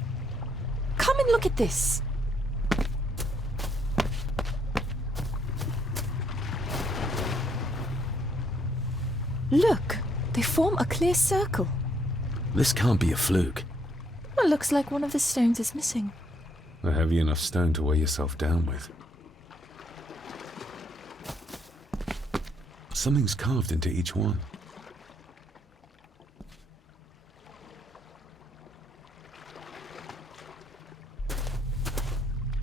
Come and look at this. Look, they form a clear circle. This can't be a fluke. Well, looks like one of the stones is missing. A heavy enough stone to weigh yourself down with. Something's carved into each one.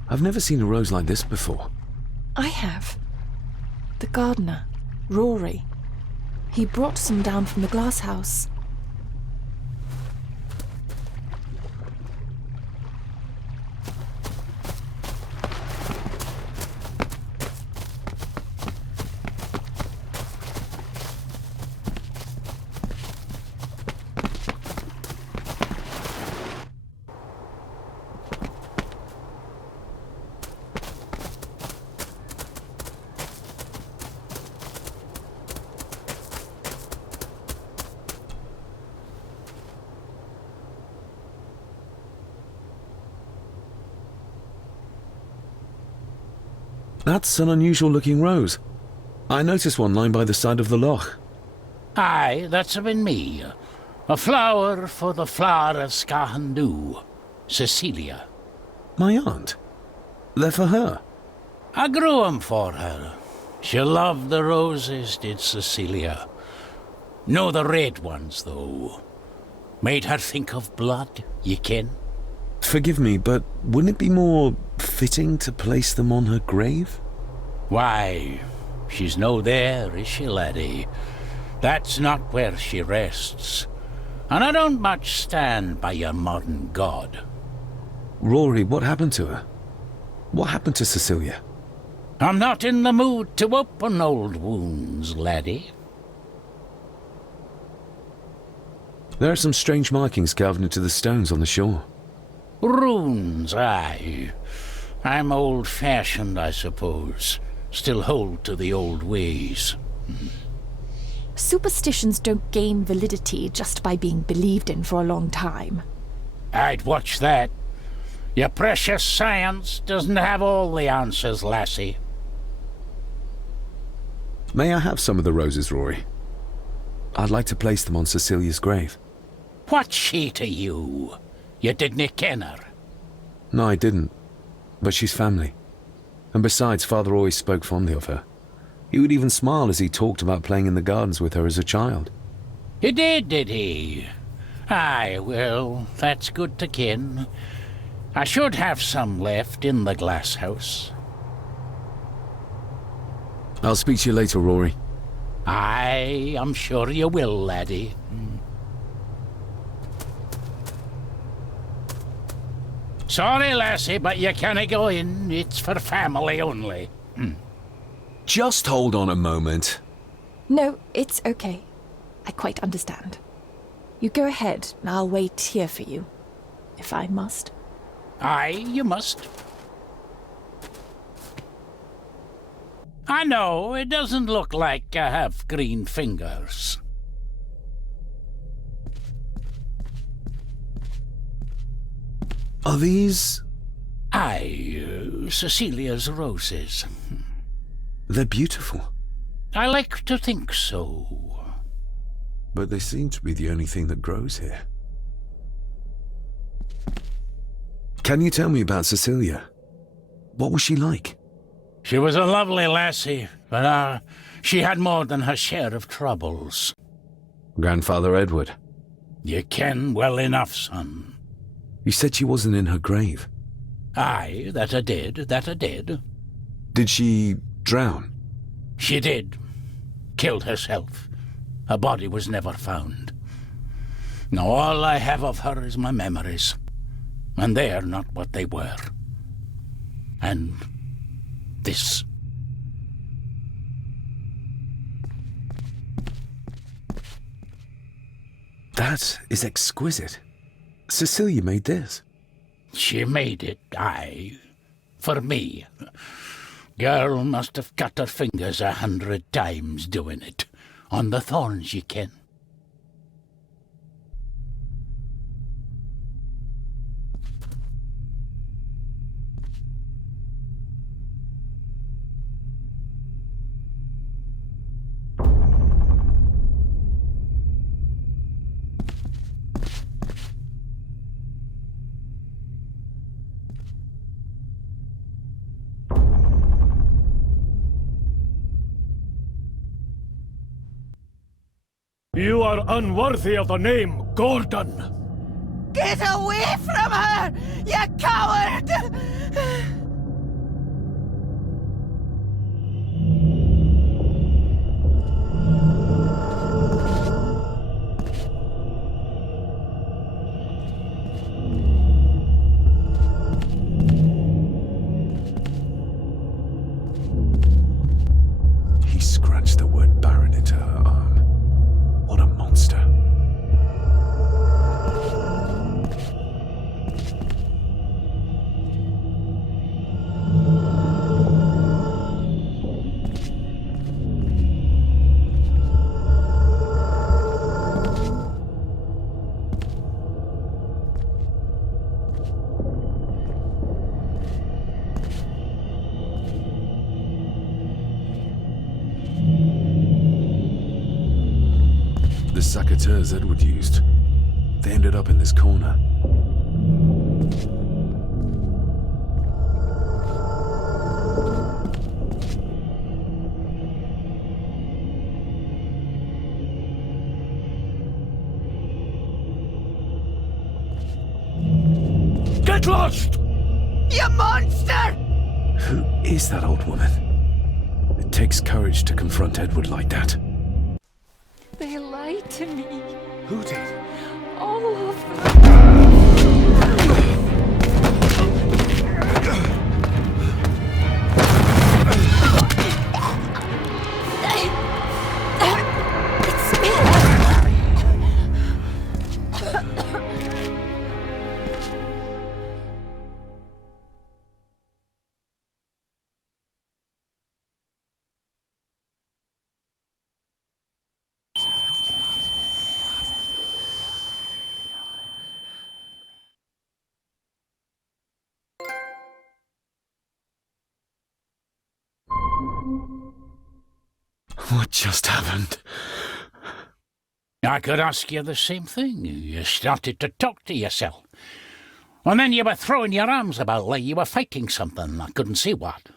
I've never seen a rose like this before. I have. The gardener, Rory. He brought some down from the glass house. That's an unusual looking rose. I noticed one lying by the side of the loch. Aye, that's been me. A flower for the flower of Sgathan, Cecilia. My aunt? They're for her? I grew 'em for her. She loved the roses, did Cecilia. No the red ones, though. Made her think of blood, ye ken. Forgive me, but wouldn't it be more fitting to place them on her grave? Why, she's no there, is she, laddie? That's not where she rests. And I don't much stand by your modern god. Rory, what happened to her? What happened to Cecilia? I'm not in the mood to open old wounds, laddie. There are some strange markings carved into the stones on the shore. Runes, aye. I'm old-fashioned, I suppose. Still hold to the old ways. Superstitions don't gain validity just by being believed in for a long time. I'd watch that. Your precious science doesn't have all the answers, lassie. May I have some of the roses, Rory? I'd like to place them on Cecilia's grave. What's she to you? You didn't ken her? No, I didn't. But she's family. And besides, Father always spoke fondly of her. He would even smile as he talked about playing in the gardens with her as a child. He did he? Aye, well, that's good to ken. I should have some left in the glass house. I'll speak to you later, Rory. Aye, I'm sure you will, laddie. Sorry, lassie, but you can't go in. It's for family only. Just hold on a moment. No, it's okay. I quite understand. You go ahead, and I'll wait here for you, if I must. Aye, you must. I know, it doesn't look like I have green fingers. Are these... Aye, Cecilia's roses. They're beautiful. I like to think so. But they seem to be the only thing that grows here. Can you tell me about Cecilia? What was she like? She was a lovely lassie, but she had more than her share of troubles. Grandfather Edward. You ken well enough, son. You said she wasn't in her grave. Aye, that I did. Did she drown? She did. Killed herself. Her body was never found. Now all I have of her is my memories. And they are not what they were. And this. That is exquisite. Cecilia made this. She made it, aye, for me. Girl must have cut her fingers 100 times doing it. On the thorns, ye ken. You are unworthy of the name Gordon. Get away from her, you coward! He scratched the word Baron into her arm. What a monster. The saboteur Edward used. They ended up in this corner. Get lost! You monster! Who is that old woman? It takes courage to confront Edward like that. They lied to me. Who did? All of them. What just happened? I could ask you the same thing. You started to talk to yourself. And then you were throwing your arms about like you were fighting something. I couldn't see what.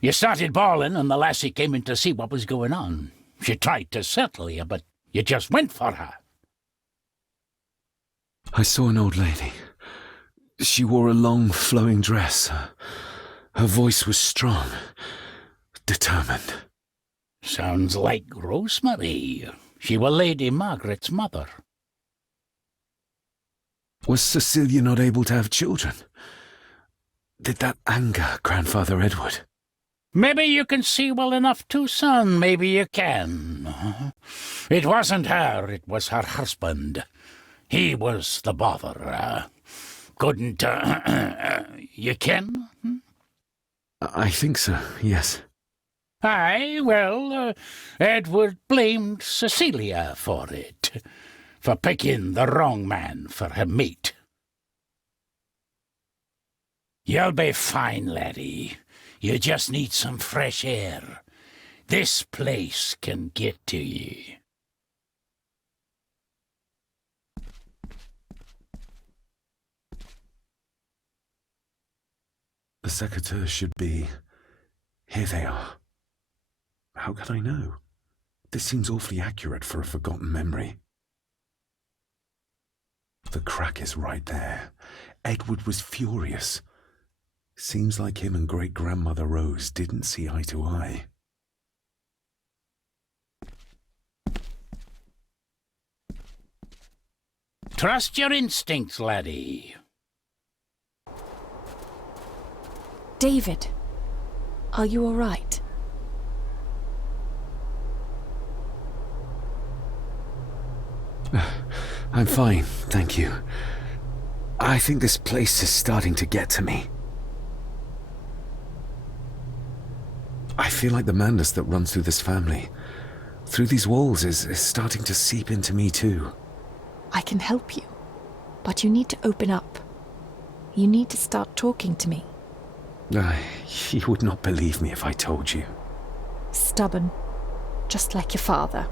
You started bawling and the lassie came in to see what was going on. She tried to settle you, but you just went for her. I saw an old lady. She wore a long, flowing dress. Her voice was strong, determined. Sounds like Rosemary. She was Lady Margaret's mother. Was Cecilia not able to have children? Did that anger Grandfather Edward? Maybe you can see well enough too, son. Maybe you can. It wasn't her, it was her husband. He was the bother. Couldn't, you ken? I think so, yes. Aye, well, Edward blamed Cecilia for it, for picking the wrong man for her mate. You'll be fine, laddie. You just need some fresh air. This place can get to ye. The The secateurs should be... Here they are. How could I know? This seems awfully accurate for a forgotten memory. The crack is right there. Edward was furious. Seems like him and great-grandmother Rose didn't see eye to eye. Trust your instincts, laddie. David, are you all right? I'm fine, thank you. I think this place is starting to get to me. I feel like the madness that runs through this family, through these walls, is starting to seep into me too. I can help you, but you need to open up. You need to start talking to me. You would not believe me if I told you. Stubborn, just like your father.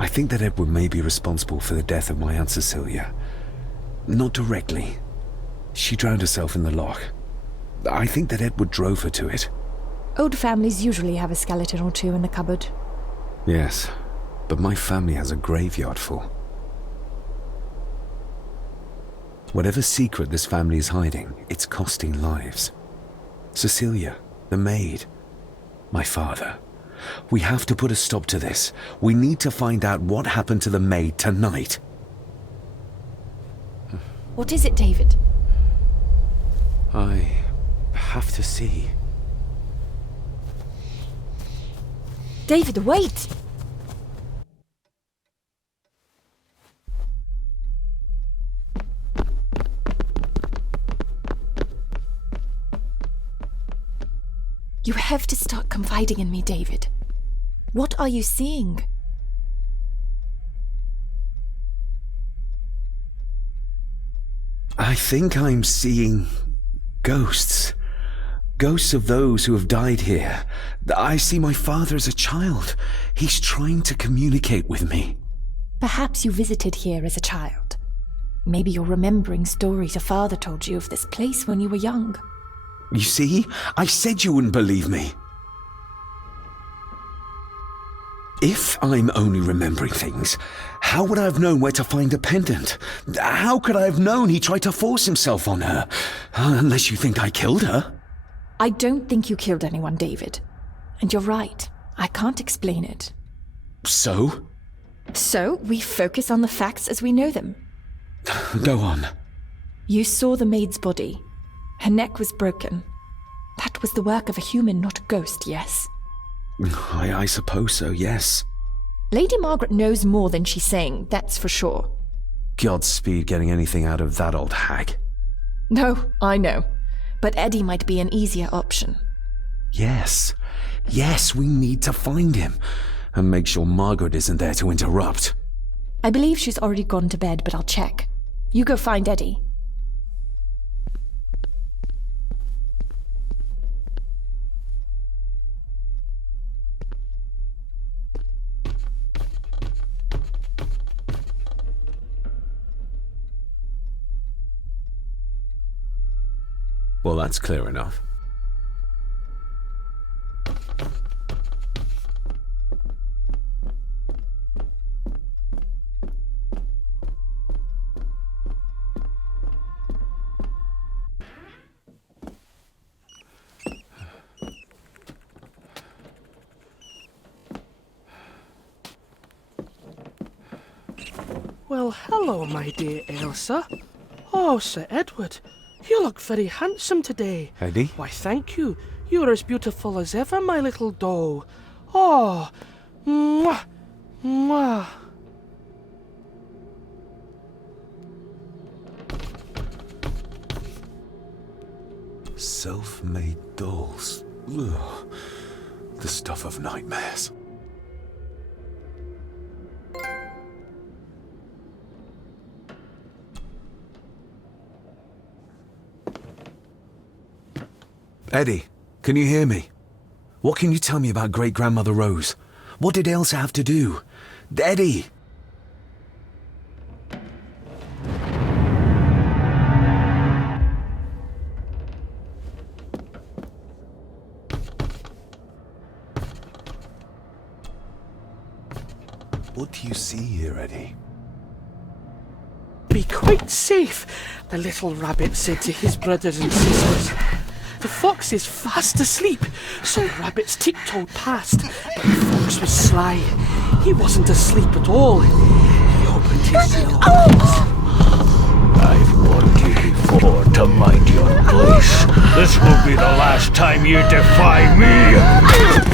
I think that Edward may be responsible for the death of my Aunt Cecilia. Not directly. She drowned herself in the loch. I think that Edward drove her to it. Old families usually have a skeleton or two in the cupboard. Yes, but my family has a graveyard full. Whatever secret this family is hiding, it's costing lives. Cecilia, the maid, my father. We have to put a stop to this. We need to find out what happened to the maid tonight. What is it, David? I have to see. David, wait! You have to start confiding in me, David. What are you seeing? I think I'm seeing ghosts. Ghosts of those who have died here. I see my father as a child. He's trying to communicate with me. Perhaps you visited here as a child. Maybe you're remembering stories your father told you of this place when you were young. You see? I said you wouldn't believe me. If I'm only remembering things, how would I have known where to find a pendant? How could I have known he tried to force himself on her? Unless you think I killed her. I don't think you killed anyone, David. And you're right. I can't explain it. So? So, we focus on the facts as we know them. Go on. You saw the maid's body. Her neck was broken. That was the work of a human, not a ghost, yes? I suppose so, yes. Lady Margaret knows more than she's saying, that's for sure. Godspeed getting anything out of that old hag. No, I know. But Eddie might be an easier option. Yes. Yes, we need to find him. And make sure Margaret isn't there to interrupt. I believe she's already gone to bed, but I'll check. You go find Eddie. Well, that's clear enough. Well, hello, my dear Elsa. Oh, Sir Edward, you look very handsome today. Eddie? Why, thank you. You're as beautiful as ever, my little doll. Oh, mwah, mwah. Self-made dolls. Ugh. The stuff of nightmares. Eddie, can you hear me? What can you tell me about great-grandmother Rose? What did Elsa have to do? Eddie! do you see here, Eddie? Be quite safe, the little rabbit said to his brothers and sisters. The fox is fast asleep, so rabbits tiptoed past, but the fox was sly. He wasn't asleep at all. He opened his yellow eyes. I've warned you before to mind your place. This will be the last time you defy me!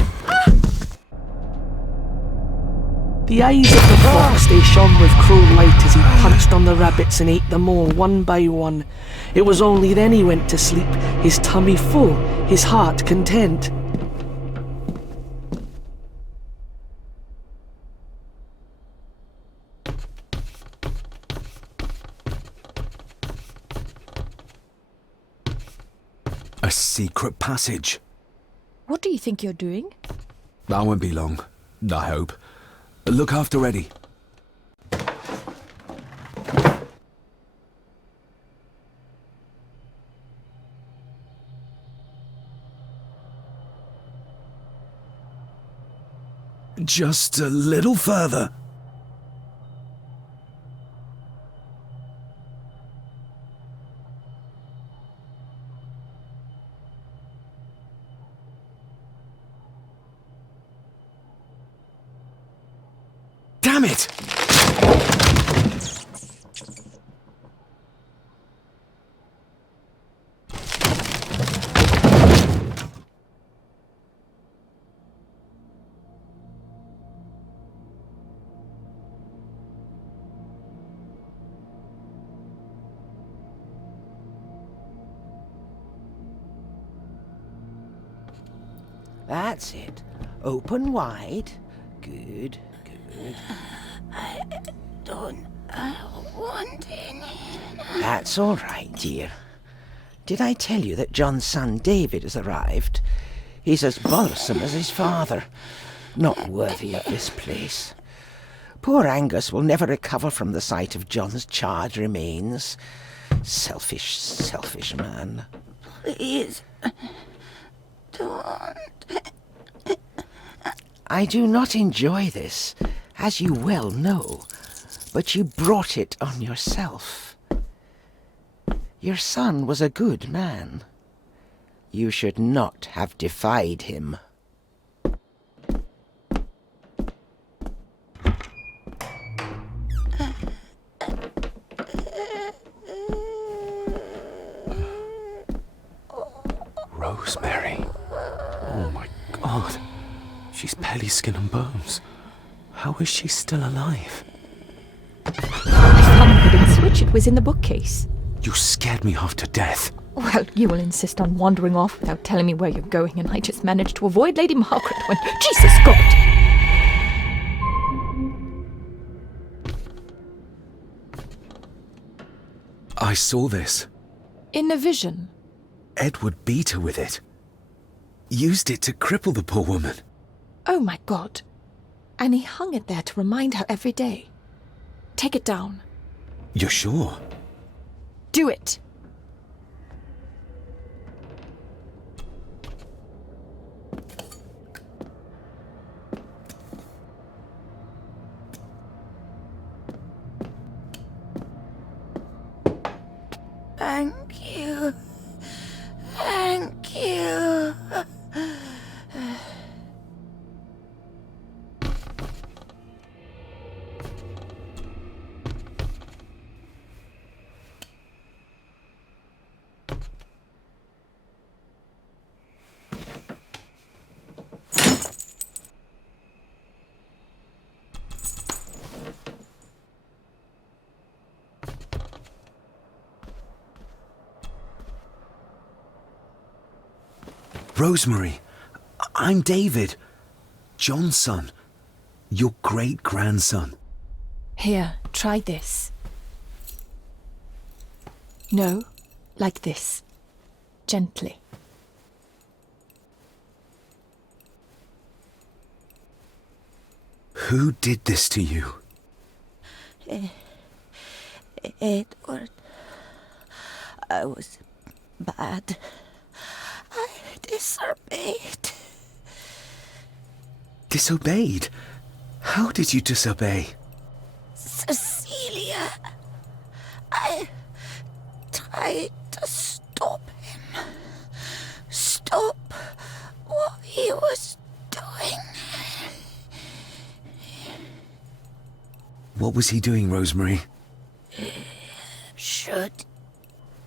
The eyes of the fox, they shone with cruel light as he punched on the rabbits and ate them all one by one. It was only then he went to sleep, his tummy full, his heart content. A secret passage. What do you think you're doing? That won't be long, I hope. Look after Eddie. Just a little further. Damn it! That's it. Open wide. Good, good. I don't want any. That's all right, dear. Did I tell you that John's son David has arrived? He's as bothersome as his father. Not worthy of this place. Poor Angus will never recover from the sight of John's charred remains. Selfish, selfish man. Please, don't. I do not enjoy this, as you well know, but you brought it on yourself. Your son was a good man. You should not have defied him. Rosemary. Oh my God. She's barely skin and bones. How is she still alive? I found the hidden switch. It was in the bookcase. You scared me half to death. Well, you will insist on wandering off without telling me where you're going, and I just managed to avoid Lady Margaret when... Jesus God! I saw this. In a vision. Edward beat her with it. Used it to cripple the poor woman. Oh my God. And he hung it there to remind her every day. Take it down. You're sure? Do it. Thank you. Thank you. Rosemary, I'm David, John's son, your great-grandson. Here, try this. No, like this. Gently. Who did this to you? Edward. I was bad. I disobeyed. Disobeyed? How did you disobey? Cecilia, I tried to stop him. Stop what he was doing. What was he doing, Rosemary? Should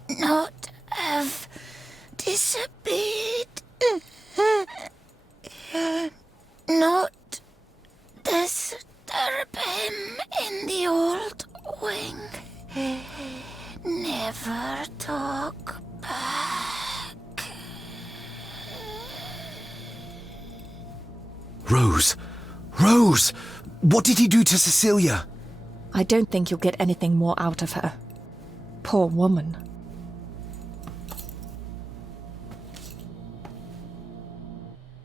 not have disappeared. Not disturb him in the old wing. Never talk back. Rose! Rose! What did he do to Cecilia? I don't think you'll get anything more out of her. Poor woman.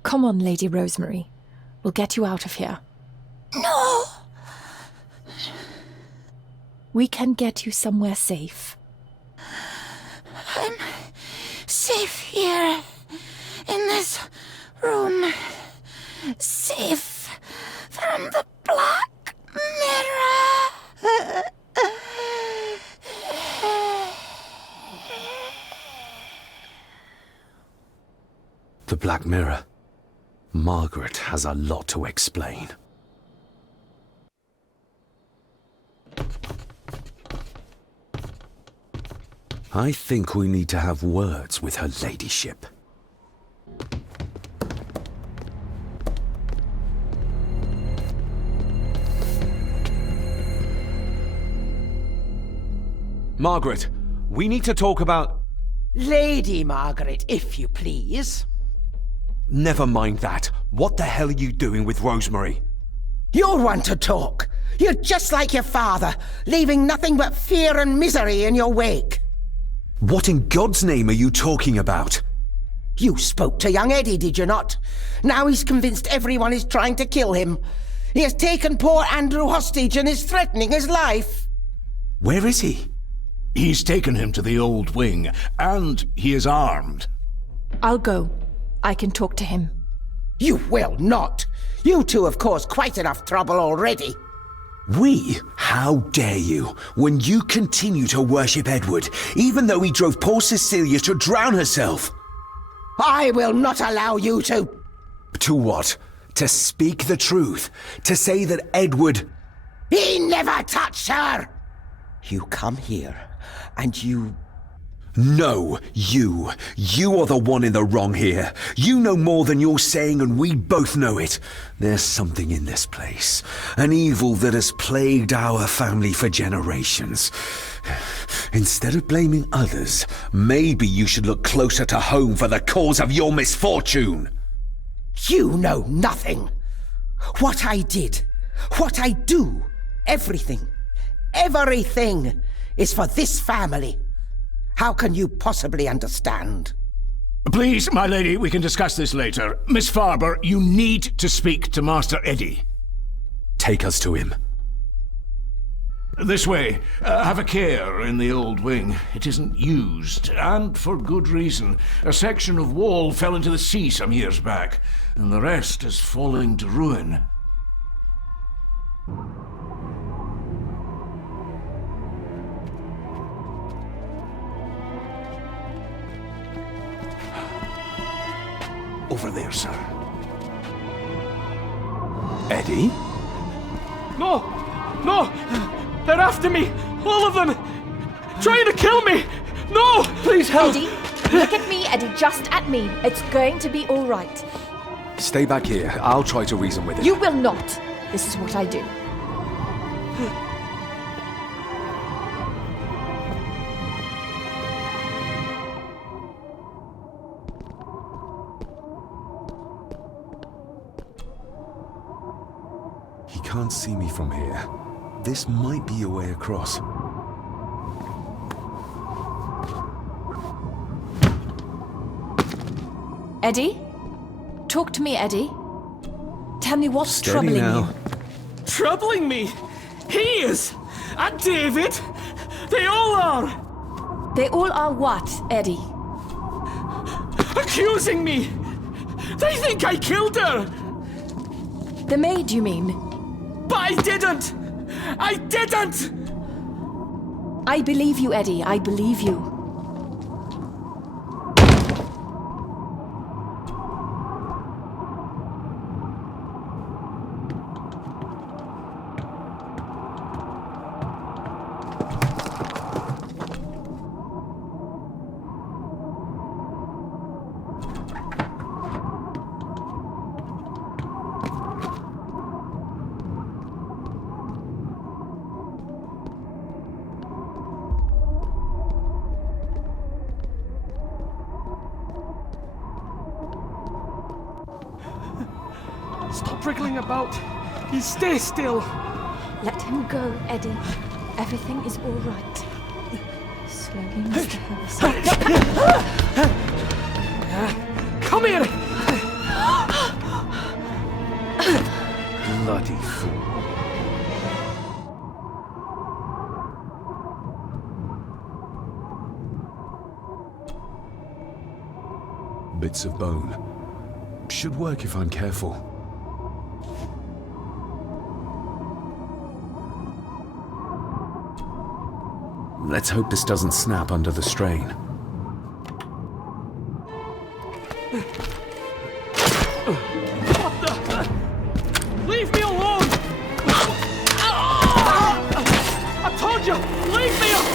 Come on, Lady Rosemary. We'll get you out of here. No! We can get you somewhere safe. I'm safe here, in this room. Safe from the Black Mirror. The Black Mirror. Margaret has a lot to explain. I think we need to have words with her ladyship. Margaret, we need to talk about... Lady Margaret, if you please. Never mind that. What the hell are you doing with Rosemary? You're one to talk. You're just like your father, leaving nothing but fear and misery in your wake. What in God's name are you talking about? You spoke to young Eddie, did you not? Now he's convinced everyone is trying to kill him. He has taken poor Andrew hostage and is threatening his life. Where is he? He's taken him to the old wing, and he is armed. I'll go. I can talk to him. You will not. You two have caused quite enough trouble already. We? How dare you, when you continue to worship Edward, even though he drove poor Cecilia to drown herself? I will not allow you to... To what? To speak the truth? To say that Edward... He never touched her! You come here, and you... No, you. You are the one in the wrong here. You know more than you're saying, and we both know it. There's something in this place. An evil that has plagued our family for generations. Instead of blaming others, maybe you should look closer to home for the cause of your misfortune. You know nothing. What I did, what I do, everything is for this family. How can you possibly understand? Please, my lady, we can discuss this later. Miss Farber, you need to speak to Master Eddie. Take us to him. This way. Have a care in the old wing. It isn't used, and for good reason. A section of wall fell into the sea some years back, and the rest is falling to ruin. Over there, sir. Eddie? No! No! They're after me! All of them! Trying to kill me! No! Please help! Eddie, look at me, Eddie, just at me. It's going to be all right. Stay back here. I'll try to reason with him. You will not. This is what I do. He can't see me from here. This might be a way across. Eddie? Talk to me, Eddie. Tell me what's Steady troubling now. you. Troubling me? He is! And David! They all are! They all are what, Eddie? Accusing me! They think I killed her! The maid, you mean? But I didn't! I didn't! I believe you, Eddie. I believe you. Stop wriggling about. You stay still. Let him go, Eddie. Everything is all right. Slowly, Mr. Harrison. Come here! Bloody fool. Bits of bone. Should work if I'm careful. Let's hope this doesn't snap under the strain. Leave me alone! I told you! Leave me alone!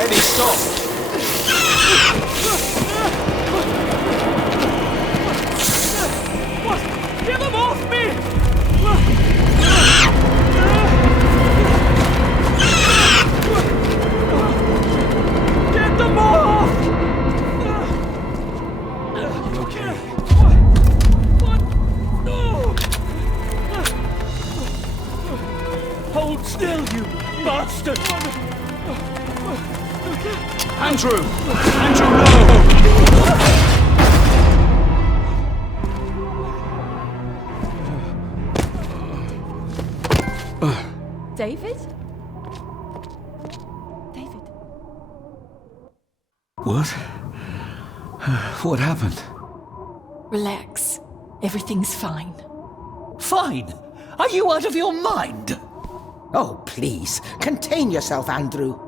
Eddie, stop! What? Get them off me! Get them off! You okay? What? No! Hold still, you bastard! Andrew! Andrew, no! David? David? What? What happened? Relax. Everything's fine. Fine? Are you out of your mind? Oh, please, contain yourself, Andrew.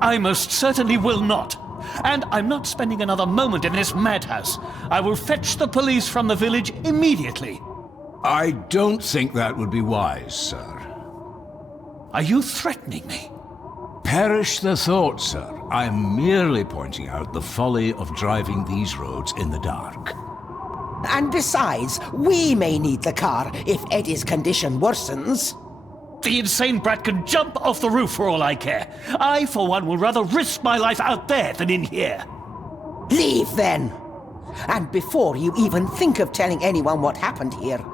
I most certainly will not. And I'm not spending another moment in this madhouse. I will fetch the police from the village immediately. I don't think that would be wise, sir. Are you threatening me? Perish the thought, sir. I'm merely pointing out the folly of driving these roads in the dark. And besides, we may need the car if Eddie's condition worsens. The insane brat can jump off the roof for all I care. I, for one, will rather risk my life out there than in here. Leave, then. And before you even think of telling anyone what happened here,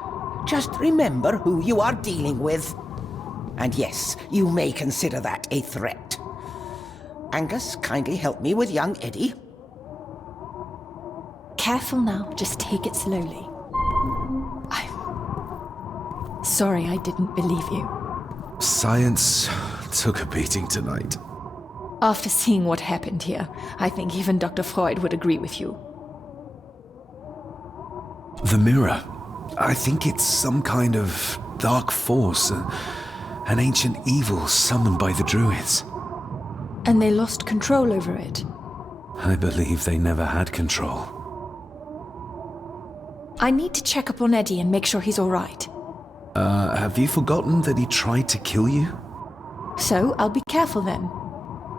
just remember who you are dealing with. And yes, you may consider that a threat. Angus, kindly help me with young Eddie. Careful now, just take it slowly. I'm sorry I didn't believe you. Science took a beating tonight. After seeing what happened here, I think even Dr. Freud would agree with you. The mirror. I think it's some kind of dark force, an ancient evil summoned by the druids. And they lost control over it. I believe they never had control. I need to check up on Eddie and make sure he's all right. Have you forgotten that he tried to kill you? So, I'll be careful then.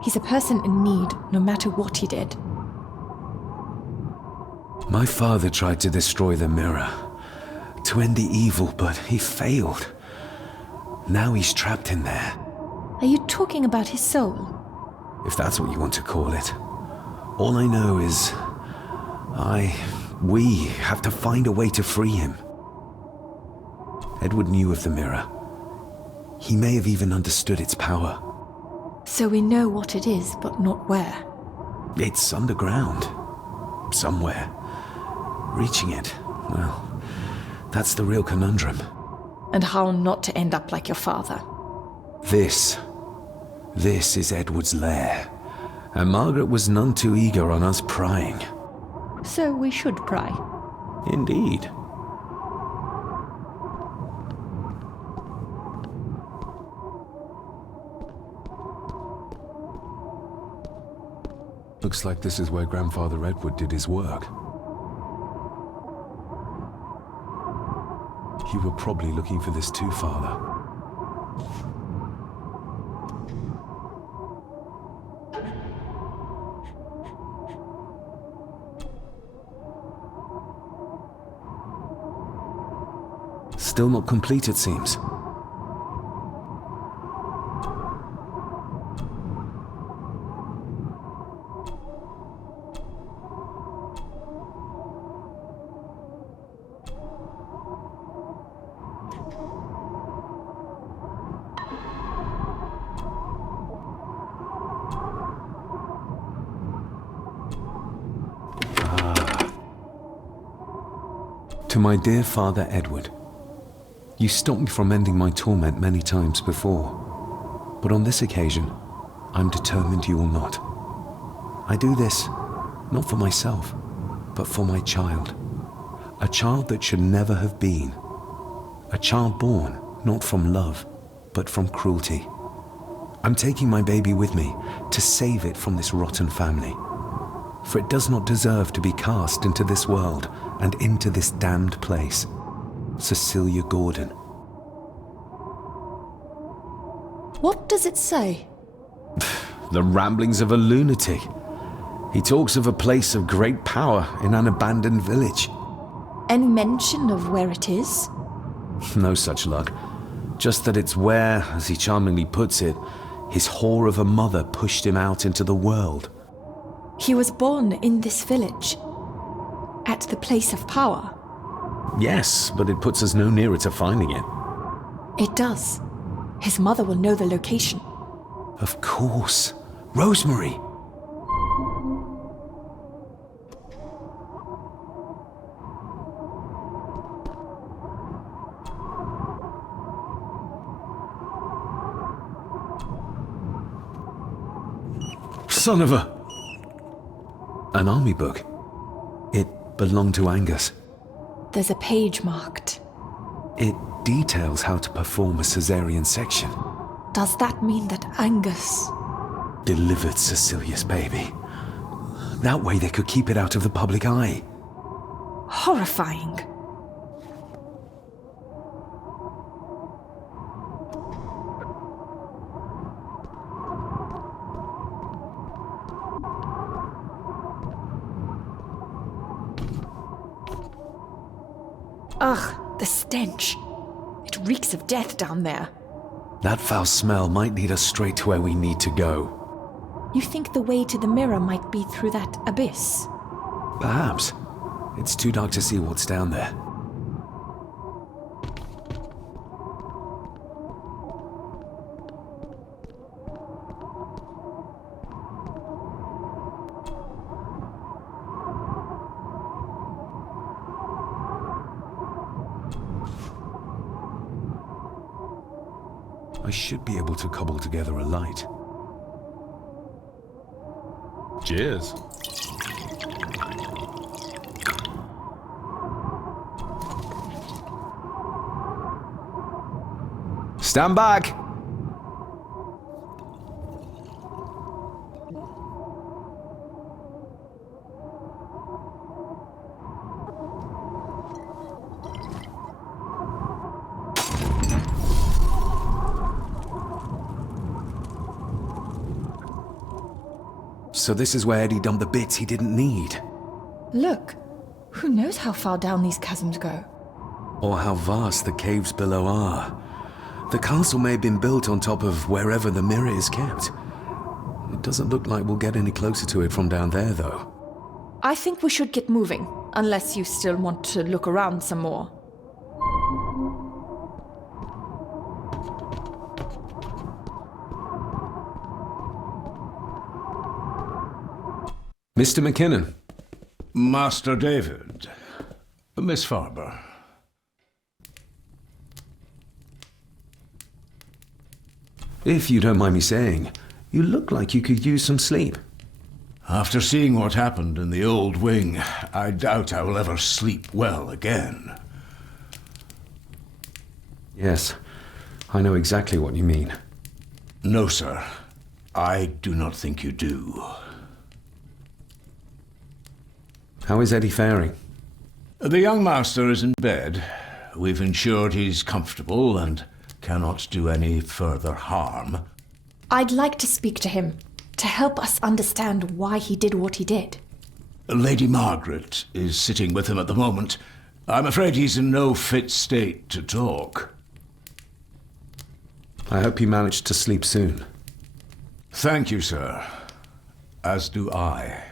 He's a person in need, no matter what he did. My father tried to destroy the mirror, to end the evil, but he failed. Now he's trapped in there. Are you talking about his soul? If that's what you want to call it. All I know is... we have to find a way to free him. Edward knew of the mirror. He may have even understood its power. So we know what it is, but not where. It's underground. Somewhere. Reaching it, well, that's the real conundrum. And how not to end up like your father. This is Edward's lair. And Margaret was none too eager on us prying. So we should pry. Indeed. Looks like this is where Grandfather Edward did his work. You were probably looking for this too, Father. Still not complete, it seems. To my dear Father Edward, you stopped me from ending my torment many times before, but on this occasion, I'm determined you will not. I do this, not for myself, but for my child. A child that should never have been. A child born, not from love, but from cruelty. I'm taking my baby with me to save it from this rotten family. For it does not deserve to be cast into this world and into this damned place. Cecilia Gordon. What does it say? The ramblings of a lunatic. He talks of a place of great power in an abandoned village. Any mention of where it is? No such luck. Just that it's where, as he charmingly puts it, his whore of a mother pushed him out into the world. He was born in this village, at the place of power. Yes, but it puts us no nearer to finding it. It does. His mother will know the location. Of course. Rosemary! Son of a... An army book. It belonged to Angus. There's a page marked. It details how to perform a cesarean section. Does that mean that Angus delivered Cecilia's baby? That way they could keep it out of the public eye. Horrifying. Ugh, the stench. It reeks of death down there. That foul smell might lead us straight to where we need to go. You think the way to the mirror might be through that abyss? Perhaps. It's too dark to see what's down there. I should be able to cobble together a light. Cheers. Stand back! So this is where Eddie dumped the bits he didn't need. Look, who knows how far down these chasms go? Or how vast the caves below are. The castle may have been built on top of wherever the mirror is kept. It doesn't look like we'll get any closer to it from down there, though. I think we should get moving, unless you still want to look around some more. Mr. McKinnon. Master David. Miss Farber. If you don't mind me saying, you look like you could use some sleep. After seeing what happened in the old wing, I doubt I will ever sleep well again. Yes, I know exactly what you mean. No, sir. I do not think you do. How is Eddie faring? The young master is in bed. We've ensured he's comfortable and cannot do any further harm. I'd like to speak to him, to help us understand why he did what he did. Lady Margaret is sitting with him at the moment. I'm afraid he's in no fit state to talk. I hope you managed to sleep soon. Thank you, sir. As do I.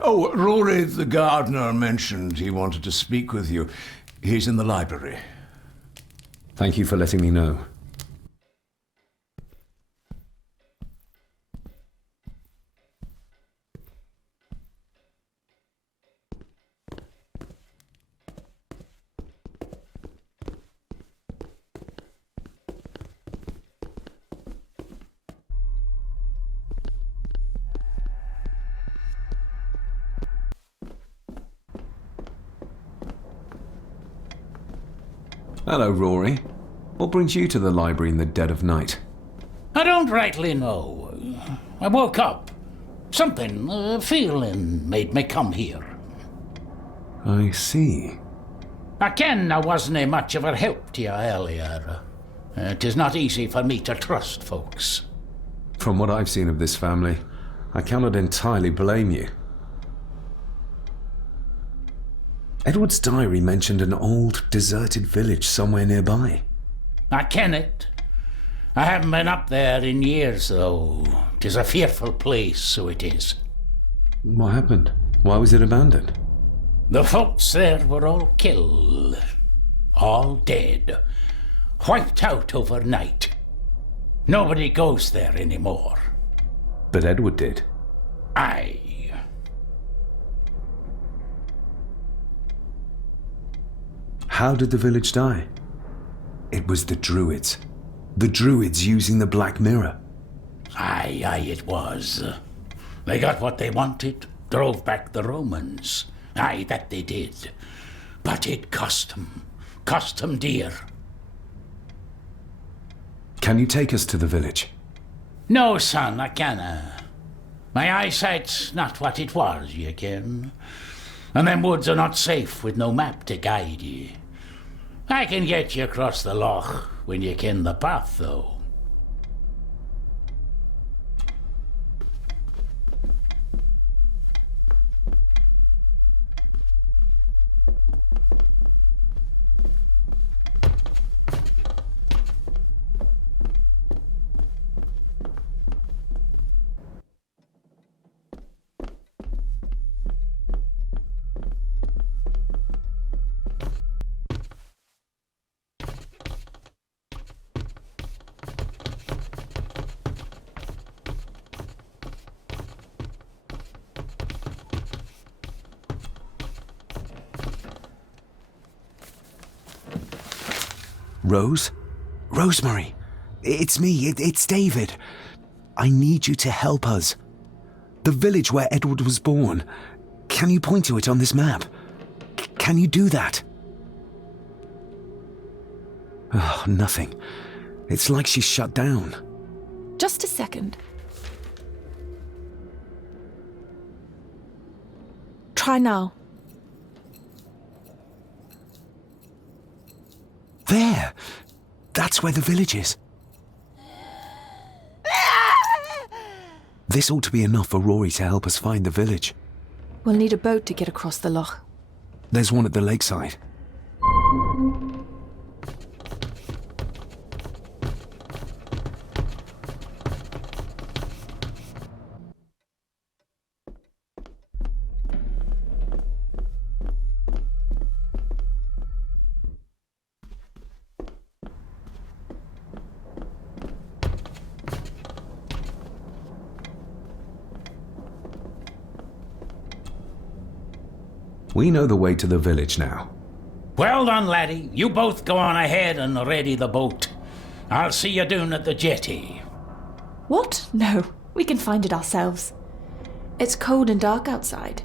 Oh, Rory the gardener mentioned he wanted to speak with you. He's in the library. Thank you for letting me know. Hello, Rory. What brings you to the library in the dead of night? I don't rightly know. I woke up. Something, a feeling, made me come here. I see. I ken I wasn't much of a help to you earlier. It is not easy for me to trust folks. From what I've seen of this family, I cannot entirely blame you. Edward's diary mentioned an old, deserted village somewhere nearby. I ken it. I haven't been up there in years, though. 'Tis a fearful place, so it is. What happened? Why was it abandoned? The folks there were all killed. All dead. Wiped out overnight. Nobody goes there anymore. But Edward did. Aye. How did the village die? It was the Druids. The Druids using the Black Mirror. Aye, it was. They got what they wanted, drove back the Romans. Aye, that they did. But it cost them dear. Can you take us to the village? No, son, I canna. My eyesight's not what it was, you ken. And them woods are not safe with no map to guide ye. I can get you across the loch when you ken the path, though. Rose? Rosemary! It's me, it's David. I need you to help us. The village where Edward was born. Can you point to it on this map? Can you do that? Oh, nothing. It's like she's shut down. Just a second. Try now. There! That's where the village is. This ought to be enough for Rory to help us find the village. We'll need a boat to get across the loch. There's one at the lakeside. We know the way to the village now. Well done, laddie. You both go on ahead and ready the boat. I'll see you down at the jetty. What? No, we can find it ourselves. It's cold and dark outside.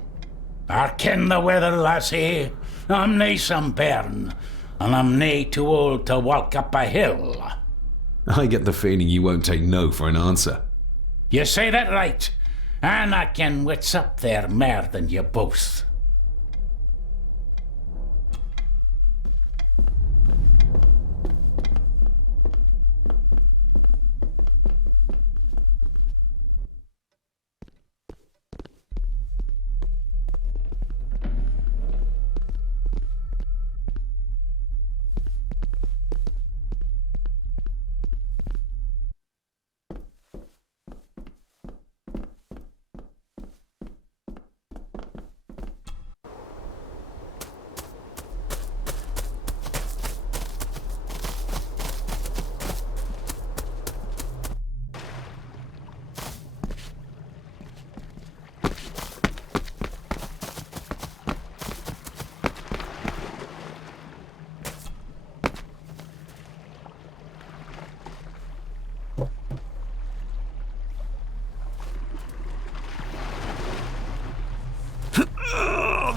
I ken the weather, lassie. I'm nae some bairn, and I'm nae too old to walk up a hill. I get the feeling you won't take no for an answer. You say that right. And I ken what's up there mair than you both.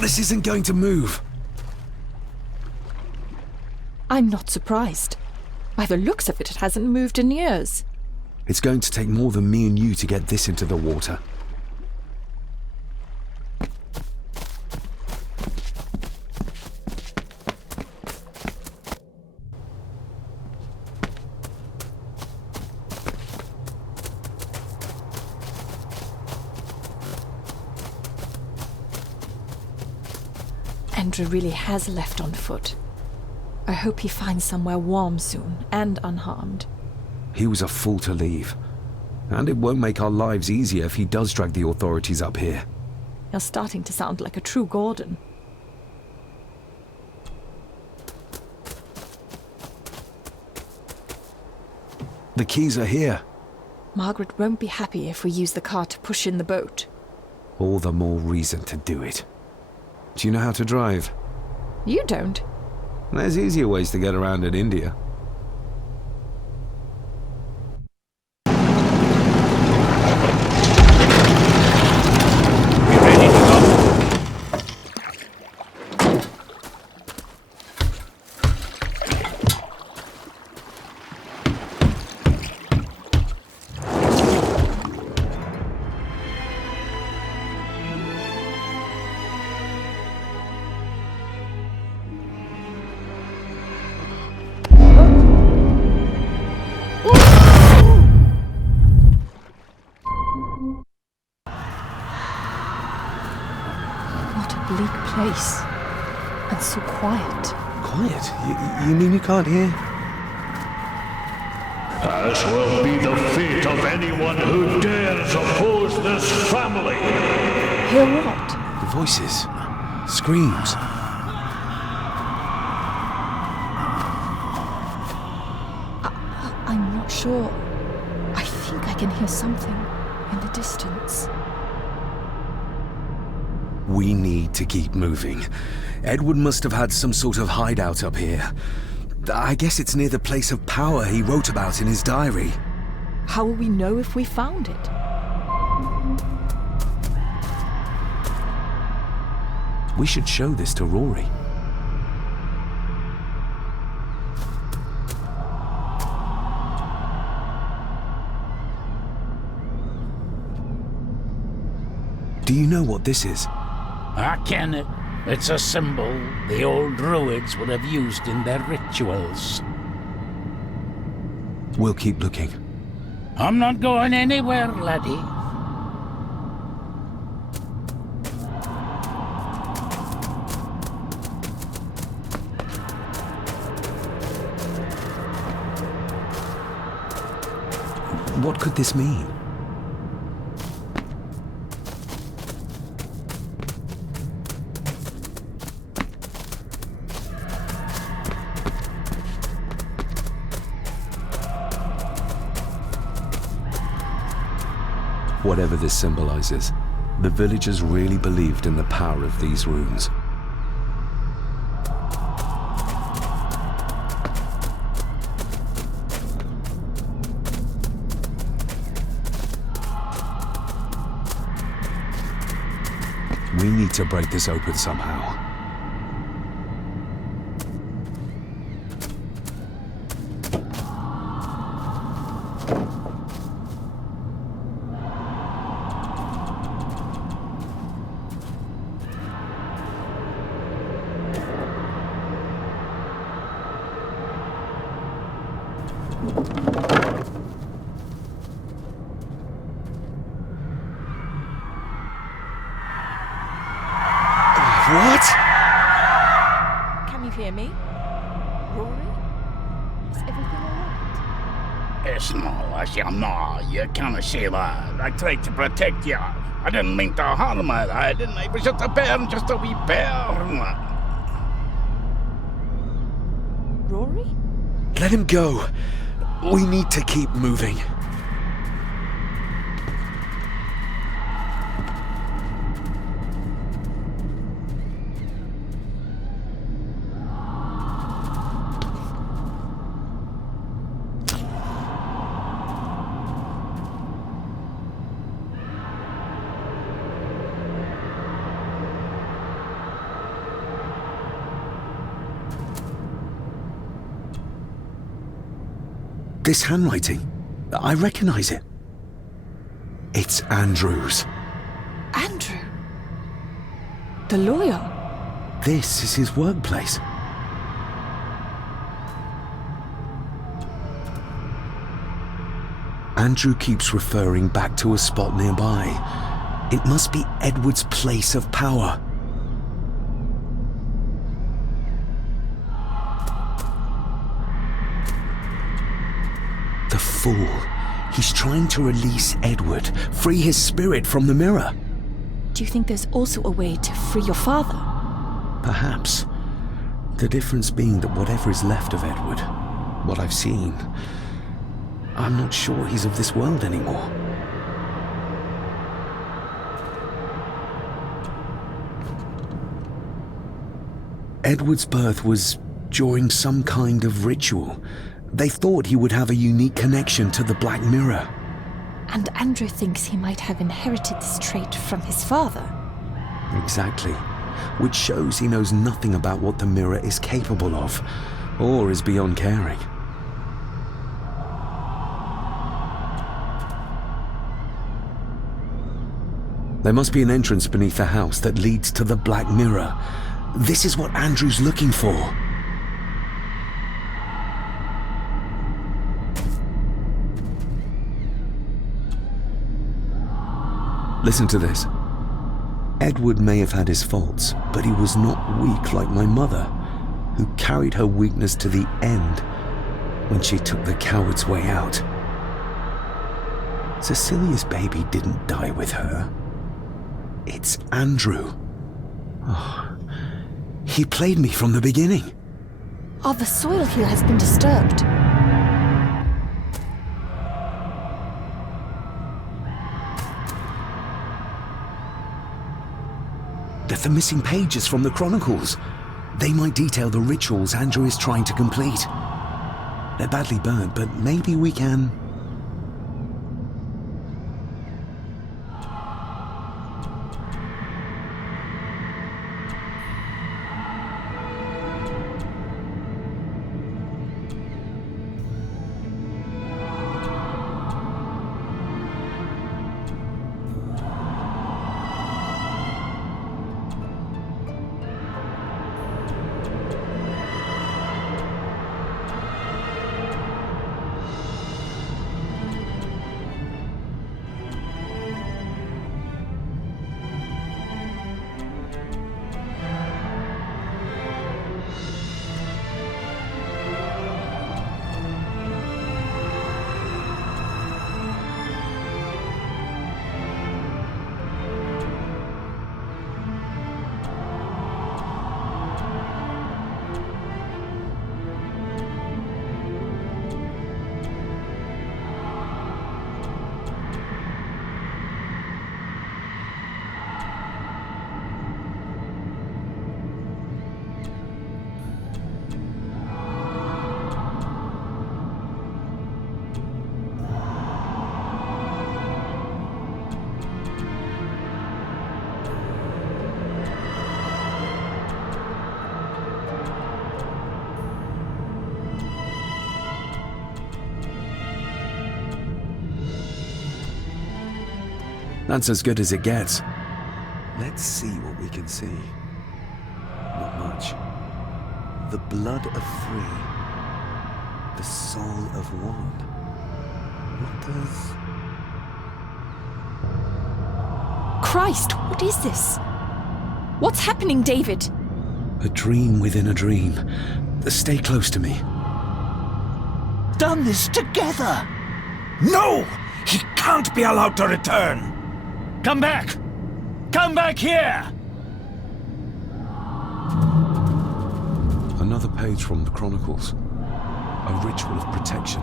This isn't going to move. I'm not surprised. By the looks of it, it hasn't moved in years. It's going to take more than me and you to get this into the water. Andrew really has left on foot. I hope he finds somewhere warm soon, and unharmed. He was a fool to leave. And it won't make our lives easier if he does drag the authorities up here. You're starting to sound like a true Gordon. The keys are here. Margaret won't be happy if we use the car to push in the boat. All the more reason to do it. Do you know how to drive? You don't. There's easier ways to get around in India. Place. And so quiet. Quiet? You mean you can't hear? As will be the fate of anyone who dares oppose this family. Hear what? The voices. Screams. I'm not sure. I think I can hear something in the distance. We need to keep moving. Edward must have had some sort of hideout up here. I guess it's near the place of power he wrote about in his diary. How will we know if we found it? We should show this to Rory. Do you know what this is? I ken it. It's a symbol the old druids would have used in their rituals. We'll keep looking. I'm not going anywhere, laddie. What could this mean? Whatever this symbolizes, the villagers really believed in the power of these runes. We need to break this open somehow. What? Can you hear me? Rory? Is everything alright? It's no, as you know, you can't say that. I tried to protect you. I didn't mean to harm her. I didn't. It was just a bear, just a wee bear. Rory? Let him go. We need to keep moving. This handwriting, I recognize it. It's Andrew's. Andrew? The lawyer? This is his workplace. Andrew keeps referring back to a spot nearby. It must be Edward's place of power. The fool. He's trying to release Edward, free his spirit from the mirror. Do you think there's also a way to free your father? Perhaps. The difference being that whatever is left of Edward, what I've seen, I'm not sure he's of this world anymore. Edward's birth was during some kind of ritual. They thought he would have a unique connection to the Black Mirror. And Andrew thinks he might have inherited this trait from his father. Exactly. Which shows he knows nothing about what the mirror is capable of, or is beyond caring. There must be an entrance beneath the house that leads to the Black Mirror. This is what Andrew's looking for. Listen to this. Edward may have had his faults, but he was not weak like my mother, who carried her weakness to the end when she took the coward's way out. Cecilia's baby didn't die with her. It's Andrew. Oh, he played me from the beginning. Oh, the soil here has been disturbed. The missing pages from the Chronicles. They might detail the rituals Andrew is trying to complete. They're badly burnt, but maybe we can... That's as good as it gets. Let's see what we can see. Not much. The blood of three. The soul of one. What does... Christ, what is this? What's happening, David? A dream within a dream. Stay close to me. Done this together! No! He can't be allowed to return! Come back! Come back here! Another page from the Chronicles. A ritual of protection.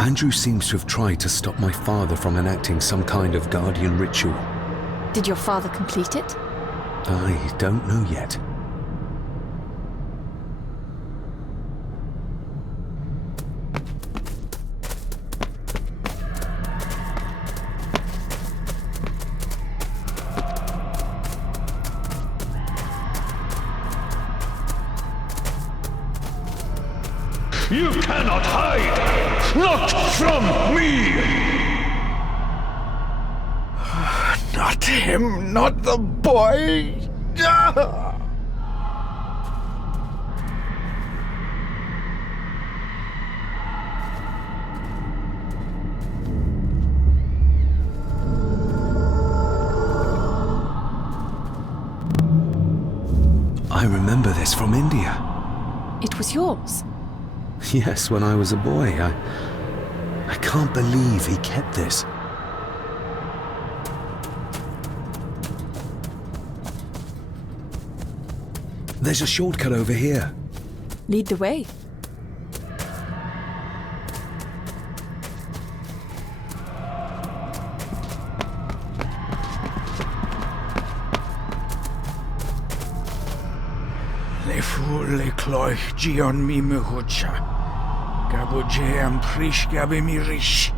Andrew seems to have tried to stop my father from enacting some kind of guardian ritual. Did your father complete it? I don't know yet. You cannot hide! Not from me! Not him, not the boy! I remember this from India. It was yours. Yes, when I was a boy. I can't believe he kept this. There's a shortcut over here. Lead the way. Le fu le cloich gion mi mehucha. Gabo jeam prish gabe mi rish.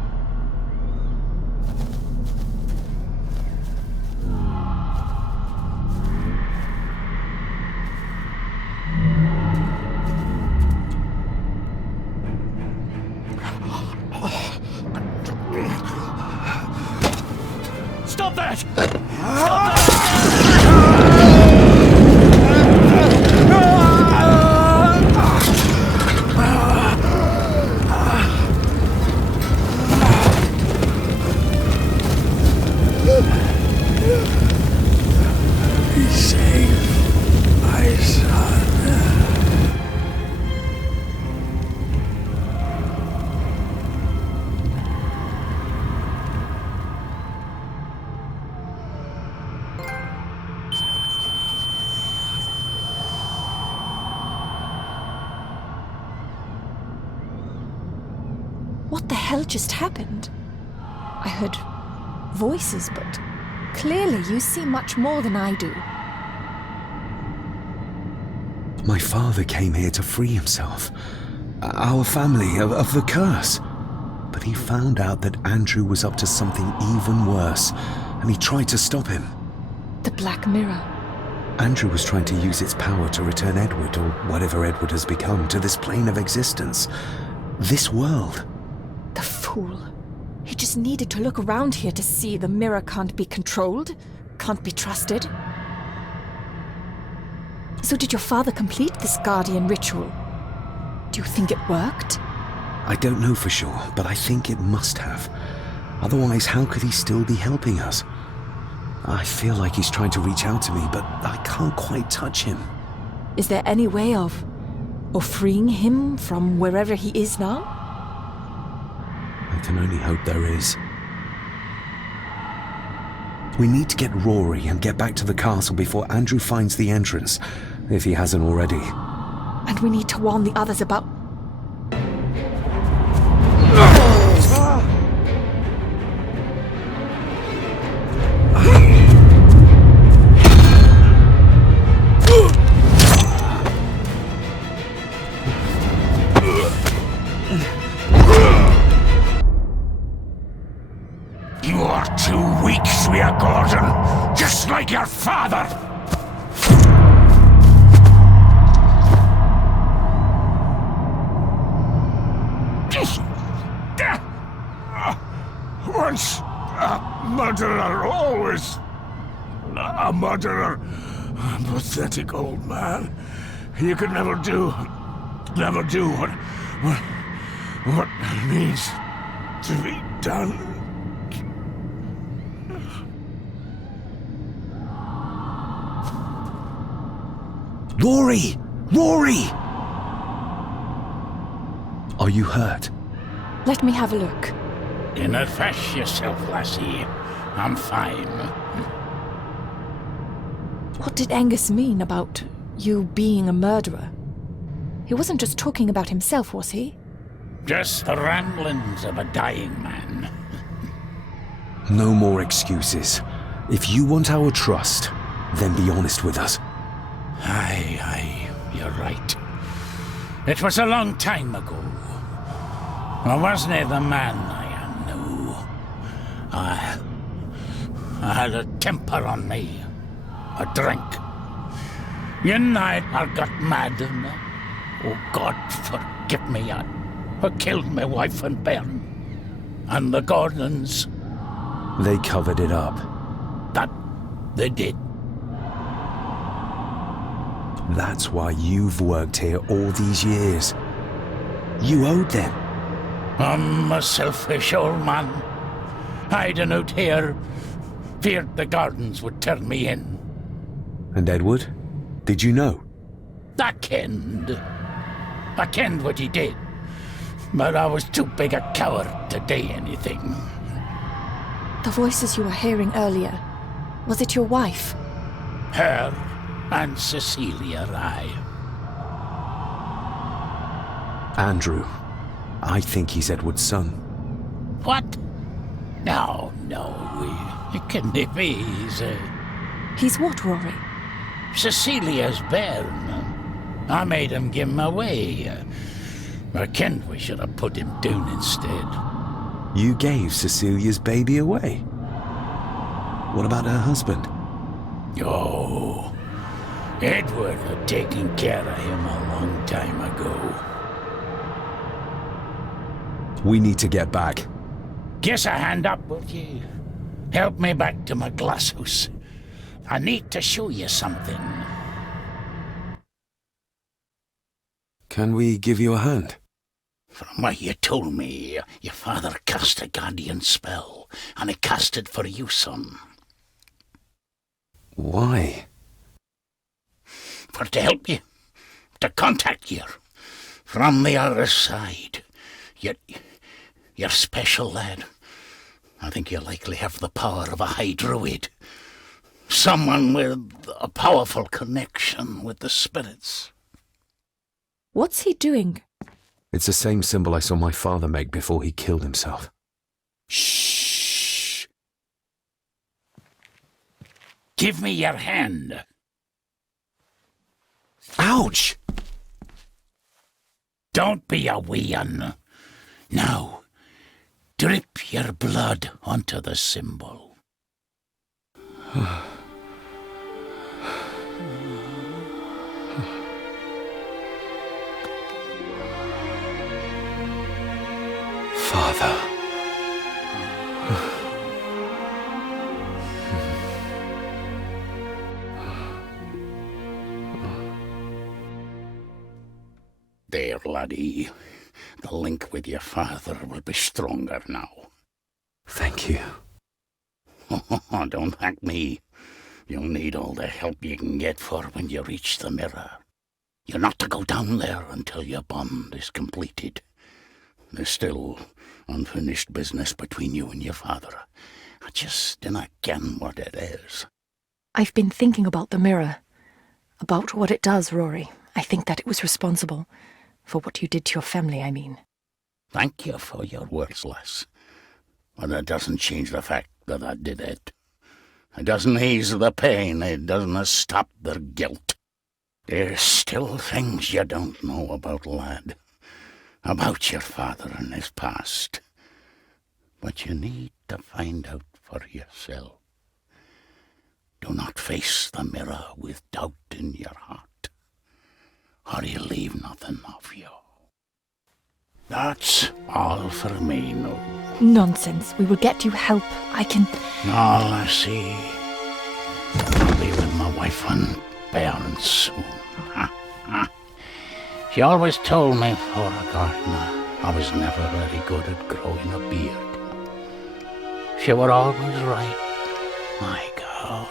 Stop that! Be safe, my son. What the hell just happened? I heard voices, but clearly you see much more than I do. My father came here to free himself. Our family of the curse. But he found out that Andrew was up to something even worse, and he tried to stop him. The Black Mirror. Andrew was trying to use its power to return Edward, or whatever Edward has become, to this plane of existence. This world. The fool. He just needed to look around here to see the mirror can't be controlled, can't be trusted. So did your father complete this guardian ritual? Do you think it worked? I don't know for sure, but I think it must have. Otherwise, how could he still be helping us? I feel like he's trying to reach out to me, but I can't quite touch him. Is there any way of freeing him from wherever he is now? I can only hope there is. We need to get Rory and get back to the castle before Andrew finds the entrance, if he hasn't already. And we need to warn the others about... You are too weak, Swear Gordon, just like your father! Once a murderer, always a murderer. Pathetic old man. You could never do what needs to be done. Rory! Rory! Are you hurt? Let me have a look. Dinna fash yourself, lassie. I'm fine. What did Angus mean about you being a murderer? He wasn't just talking about himself, was he? Just the ramblings of a dying man. No more excuses. If you want our trust, then be honest with us. Aye, you're right. It was a long time ago. I wasn't the man I am now. I had a temper on me. A drink. One night I got mad and, oh God forgive me, I killed my wife and bairn. And the Gordons. They covered it up. That they did. That's why you've worked here all these years. You owed them. I'm a selfish old man. Hiding out here, feared the Gordons would turn me in. And Edward? Did you know? I kenned what he did. But I was too big a coward to do anything. The voices you were hearing earlier, was it your wife? Her and Cecilia, aye. Andrew. I think he's Edward's son. What? No, it can't be. He's what, Rory? Cecilia's bairn. I made him give him away. I kenned we should have put him down instead. You gave Cecilia's baby away? What about her husband? Oh, Edward had taken care of him a long time ago. We need to get back. Give a hand up, will you? Help me back to my glasshouse. I need to show you something. Can we give you a hand? From what you told me, your father cast a guardian spell, and he cast it for you, son. Why? For to help you, to contact you from the other side. You're special, lad. I think you likely have the power of a high druid. Someone with a powerful connection with the spirits. What's he doing? It's the same symbol I saw my father make before he killed himself. Shh! Give me your hand. Ouch! Don't be a wee un. Now, drip your blood onto the symbol. Father. There, laddie. The link with your father will be stronger now. Thank you. Don't thank me. You'll need all the help you can get for when you reach the mirror. You're not to go down there until your bond is completed. There's still unfinished business between you and your father. I just dinna ken what it is. I've been thinking about the mirror. About what it does, Rory. I think that it was responsible. For what you did to your family, I mean. Thank you for your words, lass. But that doesn't change the fact that I did it. It doesn't ease the pain. It doesn't stop the guilt. There's still things you don't know about, lad. About your father and his past. But you need to find out for yourself. Do not face the mirror with doubt in your heart, or you'll leave nothing of you. That's all for me, no. Nonsense. We will get you help. I can... No, lassie. I'll be with my wife and parents soon. She always told me for a gardener I was never very good at growing a beard. She were always right, my girl.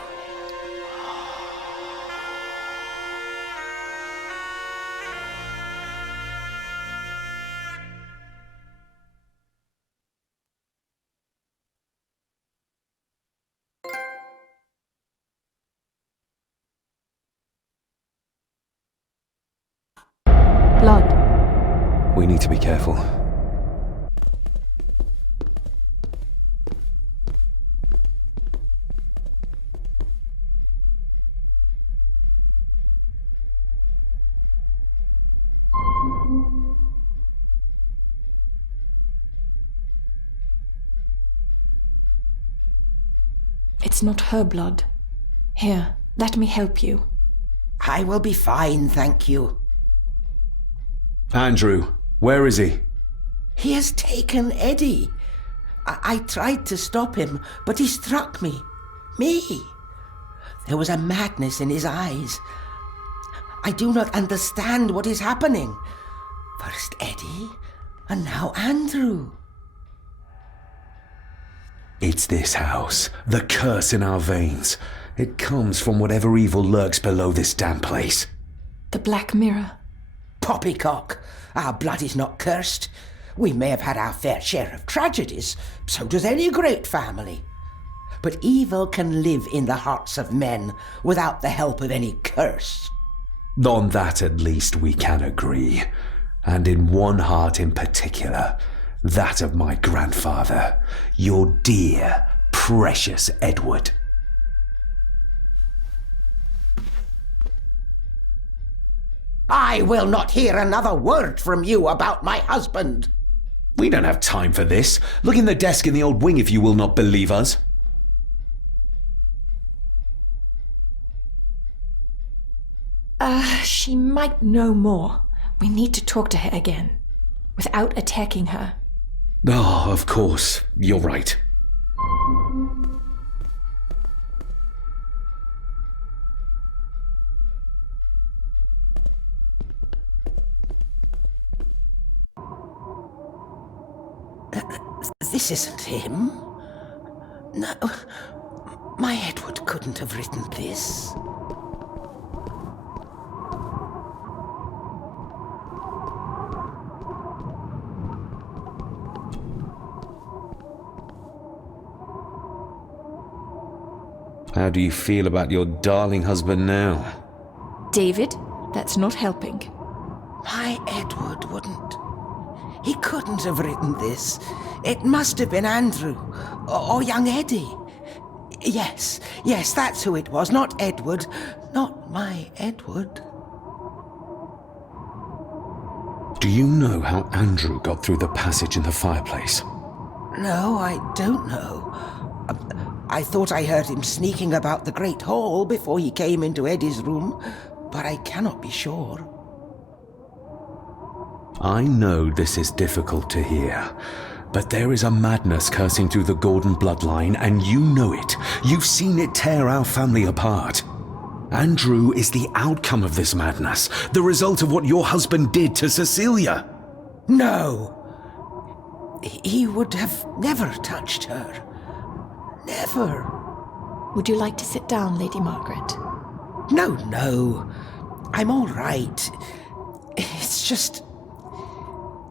We need to be careful. It's not her blood. Here, let me help you. I will be fine, thank you. Andrew, where is he? He has taken Eddie. I tried to stop him, but he struck me. Me. There was a madness in his eyes. I do not understand what is happening. First Eddie, and now Andrew. It's this house, the curse in our veins. It comes from whatever evil lurks below this damn place. The Black Mirror. Poppycock. Our blood is not cursed. We may have had our fair share of tragedies, so does any great family. But evil can live in the hearts of men without the help of any curse. On that at least we can agree. And in one heart in particular, that of my grandfather, your dear, precious Edward. I will not hear another word from you about my husband. We don't have time for this. Look in the desk in the old wing if you will not believe us. She might know more. We need to talk to her again, without attacking her. Oh, of course. You're right. This isn't him. No, my Edward couldn't have written this. How do you feel about your darling husband now? David, that's not helping. My Edward wouldn't. He couldn't have written this. It must have been Andrew, or young Eddie. Yes, that's who it was, not Edward. Not my Edward. Do you know how Andrew got through the passage in the fireplace? No, I don't know. I thought I heard him sneaking about the Great Hall before he came into Eddie's room, but I cannot be sure. I know this is difficult to hear, but there is a madness coursing through the Gordon bloodline, and you know it. You've seen it tear our family apart. Andrew is the outcome of this madness, the result of what your husband did to Cecilia. No. He would have never touched her. Never. Would you like to sit down, Lady Margaret? No. I'm all right. It's just...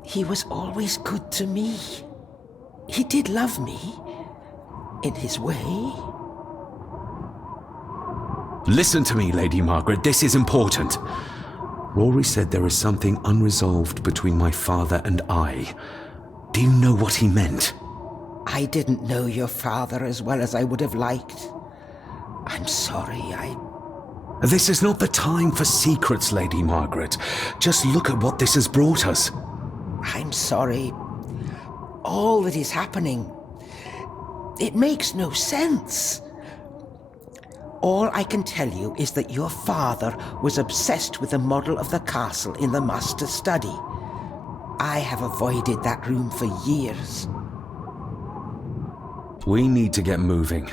he was always good to me. He did love me. In his way. Listen to me, Lady Margaret. This is important. Rory said there is something unresolved between my father and I. Do you know what he meant? I didn't know your father as well as I would have liked. I'm sorry, This is not the time for secrets, Lady Margaret. Just look at what this has brought us. I'm sorry. All that is happening, it makes no sense. All I can tell you is that your father was obsessed with the model of the castle in the master's study. I have avoided that room for years. We need to get moving.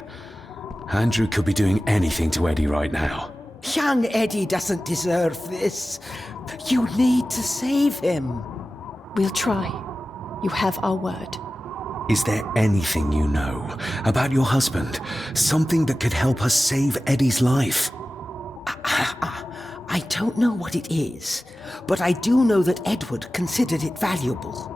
Andrew could be doing anything to Eddie right now. Young Eddie doesn't deserve this. You need to save him. We'll try. You have our word. Is there anything you know about your husband? Something that could help us save Eddie's life? I don't know what it is, but I do know that Edward considered it valuable.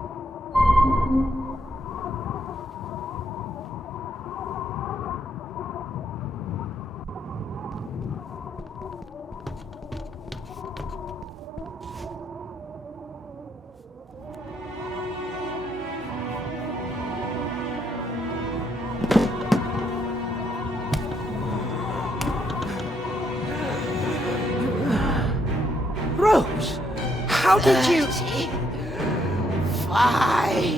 How did you... 5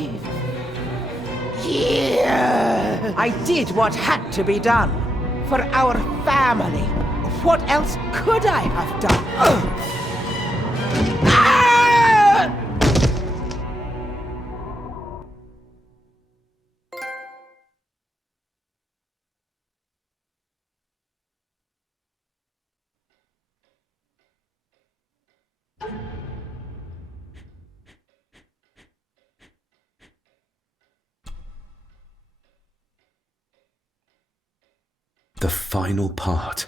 years. I did what had to be done. For our family. What else could I have done? The final part.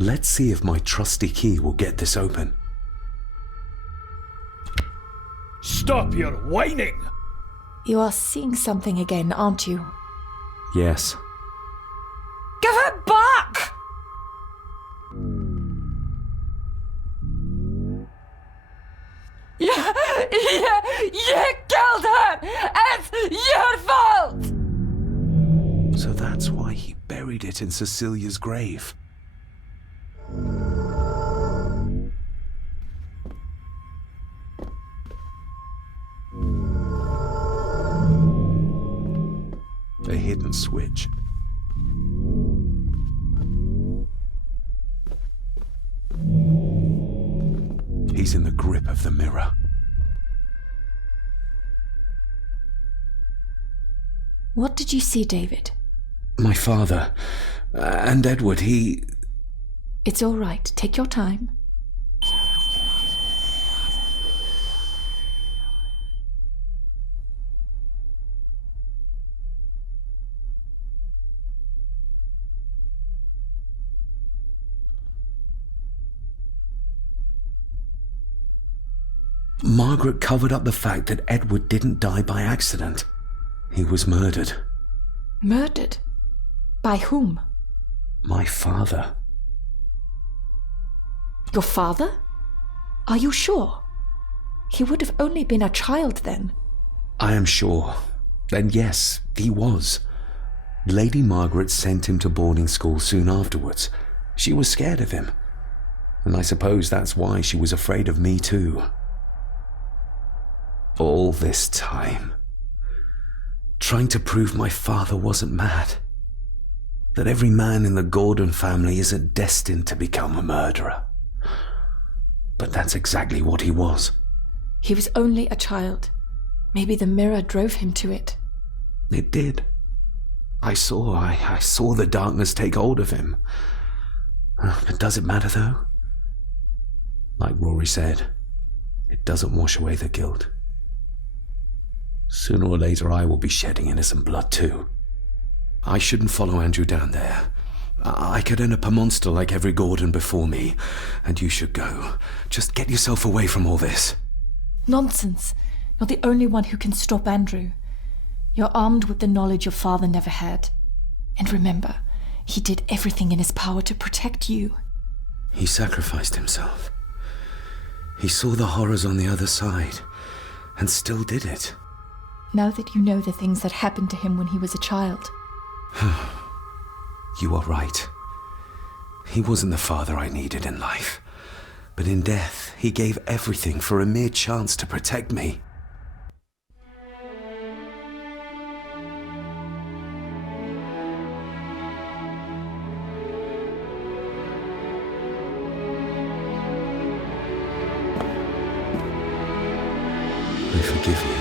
Let's see if my trusty key will get this open. Stop your whining! You are seeing something again, aren't you? Yes. Give it back! You killed her! It's your fault! So that's why he buried it in Cecilia's grave. A hidden switch. He's in the grip of the mirror. What did you see, David? My father and Edward, he... It's all right. Take your time. Margaret covered up the fact that Edward didn't die by accident. He was murdered. Murdered? By whom? My father. Your father? Are you sure? He would have only been a child then. I am sure. Then yes, he was. Lady Margaret sent him to boarding school soon afterwards. She was scared of him. And I suppose that's why she was afraid of me too. All this time, trying to prove my father wasn't mad. That every man in the Gordon family isn't destined to become a murderer. But that's exactly what he was. He was only a child. Maybe the mirror drove him to it. It did. I saw the darkness take hold of him. But does it matter though? Like Rory said, it doesn't wash away the guilt. Sooner or later I will be shedding innocent blood too. I shouldn't follow Andrew down there. I could end up a monster like every Gordon before me, and you should go. Just get yourself away from all this. Nonsense. You're the only one who can stop Andrew. You're armed with the knowledge your father never had. And remember, he did everything in his power to protect you. He sacrificed himself. He saw the horrors on the other side, and still did it. Now that you know the things that happened to him when he was a child. You are right. He wasn't the father I needed in life. But in death, he gave everything for a mere chance to protect me. I forgive you.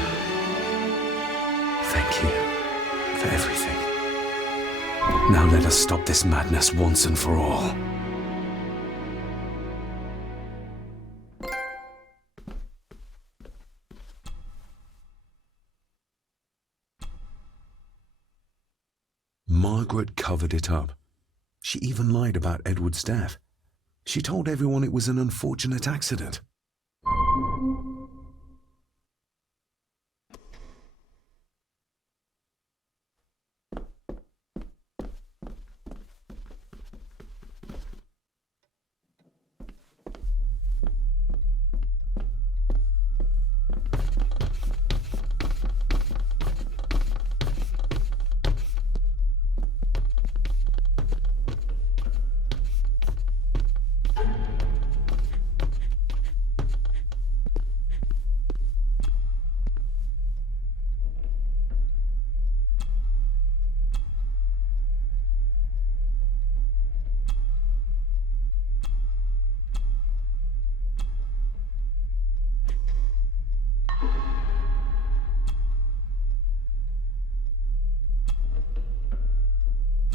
us stop this madness once and for all. Margaret covered it up. She even lied about Edward's death. She told everyone it was an unfortunate accident.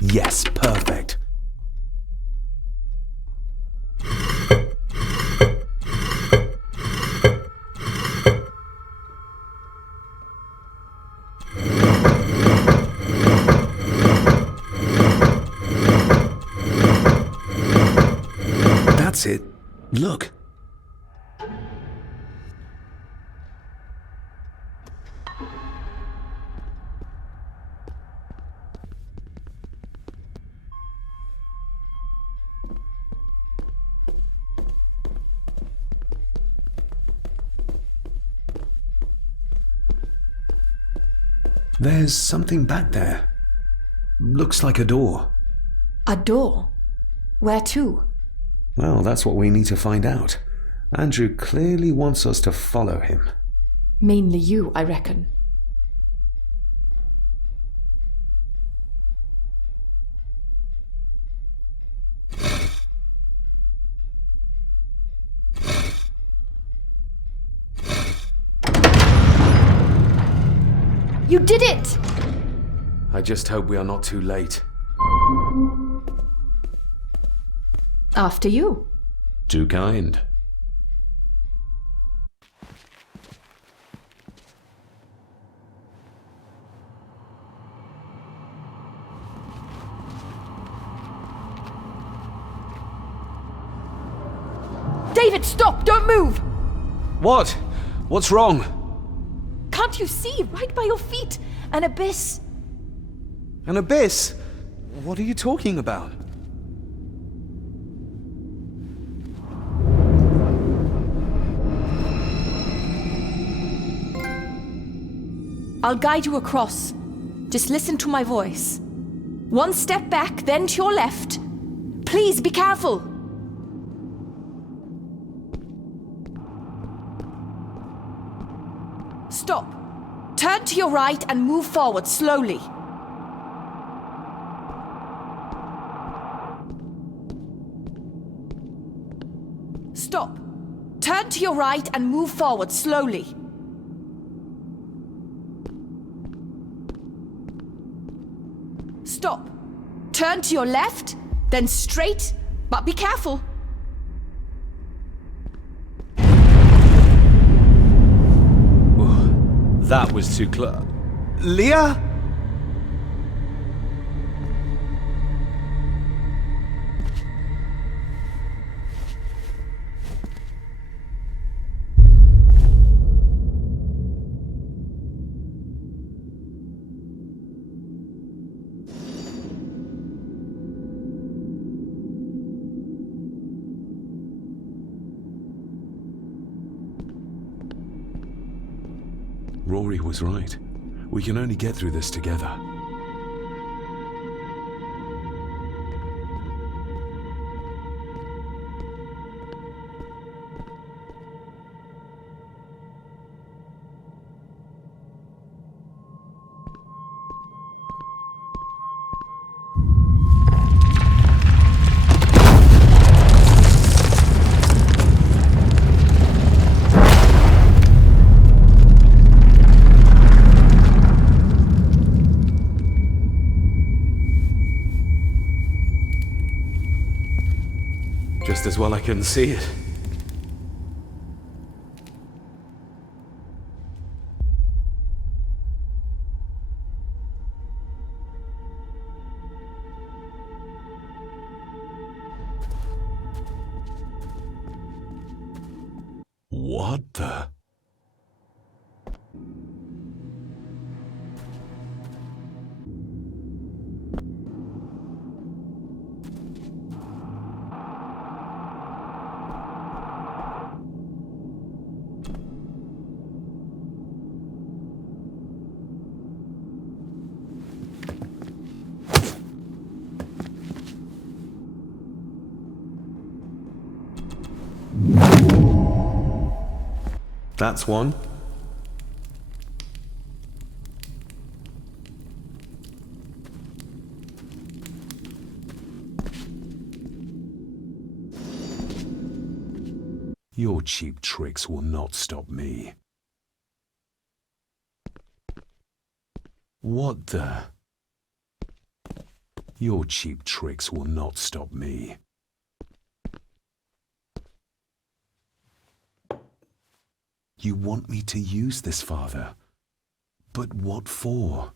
Yes, perfect. That's it. Look. There's something back there. Looks like a door. A door? Where to? Well, that's what we need to find out. Andrew clearly wants us to follow him. Mainly you, I reckon. You did it! I just hope we are not too late. After you. Too kind. David, stop! Don't move! What? What's wrong? Can't you see? Right by your feet. An abyss. An abyss? What are you talking about? I'll guide you across. Just listen to my voice. One step back, then to your left. Please be careful. Stop. Turn to your right and move forward slowly. Stop. Turn to your right and move forward slowly. Stop. Turn to your left, then straight, but be careful. That was too close. Leah? Rory was right. We can only get through this together. Just as well I couldn't see it. What the? That's one. Your cheap tricks will not stop me. What the? Your cheap tricks will not stop me. You want me to use this, Father? But what for?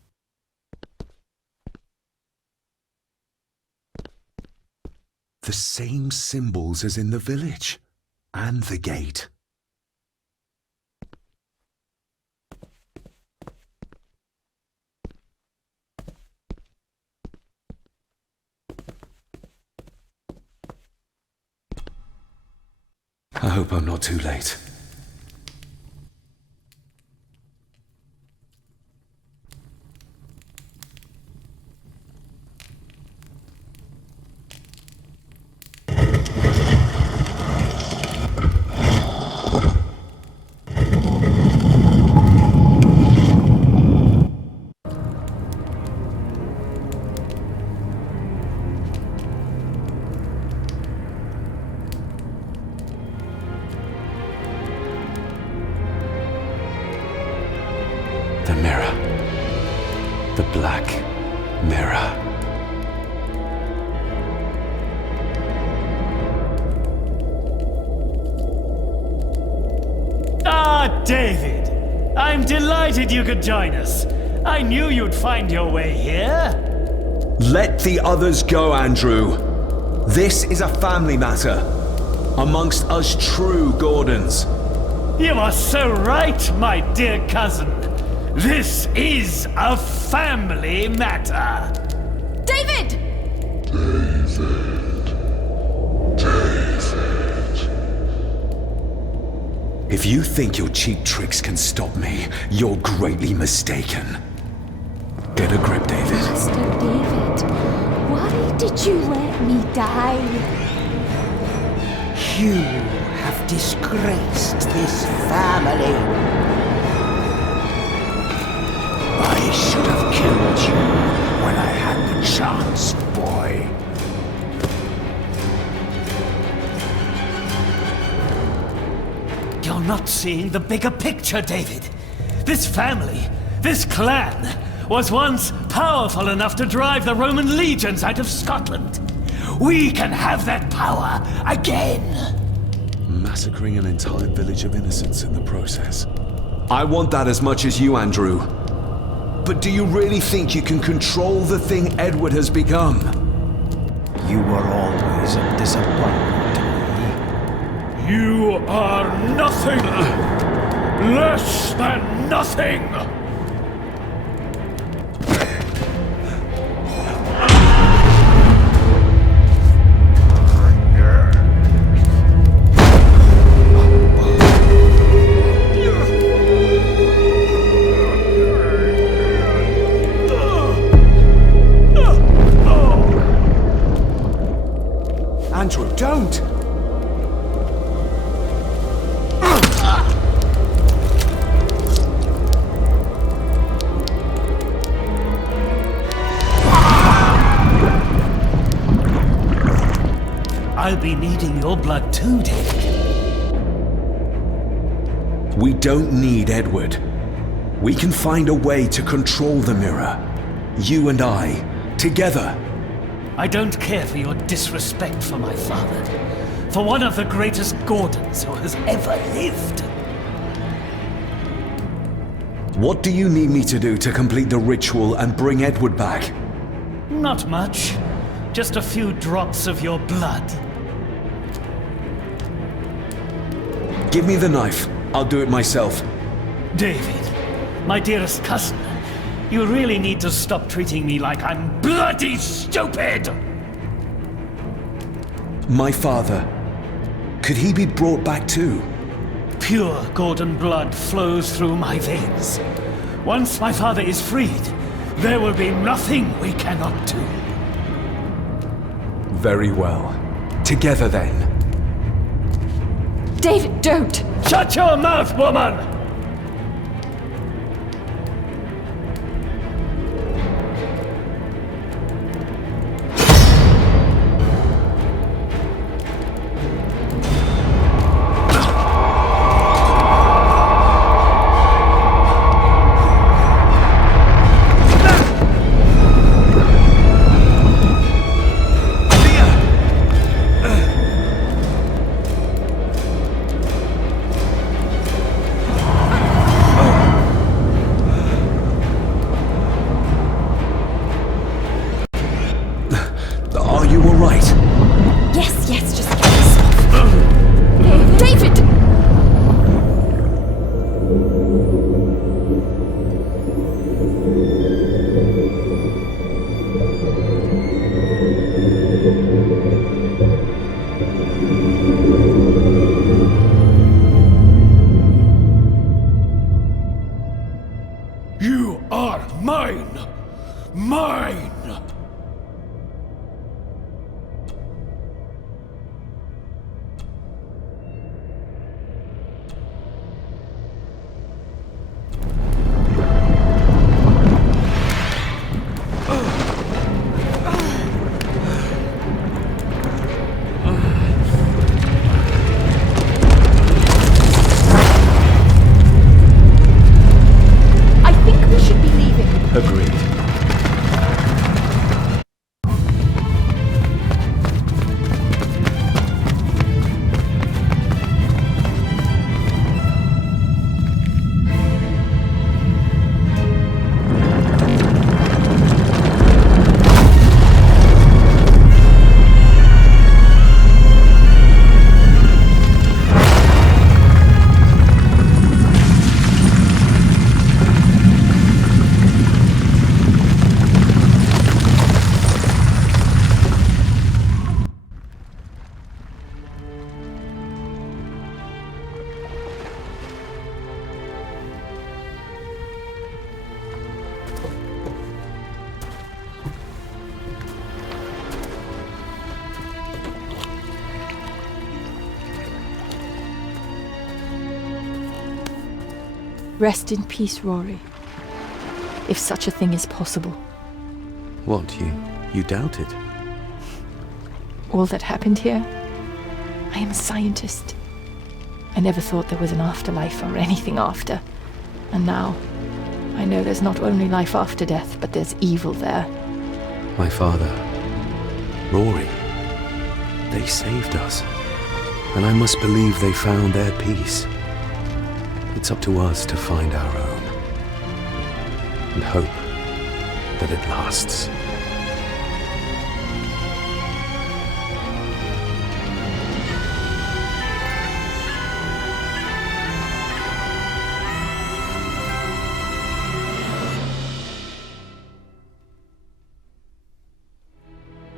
The same symbols as in the village, and the gate. I hope I'm not too late. The mirror. The black mirror. Ah, David! I'm delighted you could join us. I knew you'd find your way here. Let the others go, Andrew. This is a family matter. Amongst us true Gordons. You are so right, my dear cousin. This is a family matter. David! If you think your cheap tricks can stop me, you're greatly mistaken. Get a grip, David. Master David, why did you let me die? You have disgraced this family. I should have killed you when I had the chance, boy. You're not seeing the bigger picture, David. This family, this clan, was once powerful enough to drive the Roman legions out of Scotland. We can have that power again. Massacring an entire village of innocents in the process. I want that as much as you, Andrew. But do you really think you can control the thing Edward has become? You were always a disappointment to me. You are nothing! Less than nothing! Andrew, don't! I'll be needing your blood too, David. We don't need Edward. We can find a way to control the mirror. You and I, together. I don't care for your disrespect for my father. for one of the greatest Gordons who has ever lived. What do you need me to do to complete the ritual and bring Edward back? Not much. Just a few drops of your blood. Give me the knife. I'll do it myself. David, my dearest cousin, you really need to stop treating me like I'm bloody stupid! My father. Could he be brought back too? Pure Gordon blood flows through my veins. Once my father is freed, there will be nothing we cannot do. Very well. Together then. David, don't! Shut your mouth, woman! Rest in peace, Rory. If such a thing is possible. What, you doubt it? All that happened here? I am a scientist. I never thought there was an afterlife or anything after. And now, I know there's not only life after death, but there's evil there. My father, Rory, they saved us. And I must believe they found their peace. It's up to us to find our own. And hope that it lasts.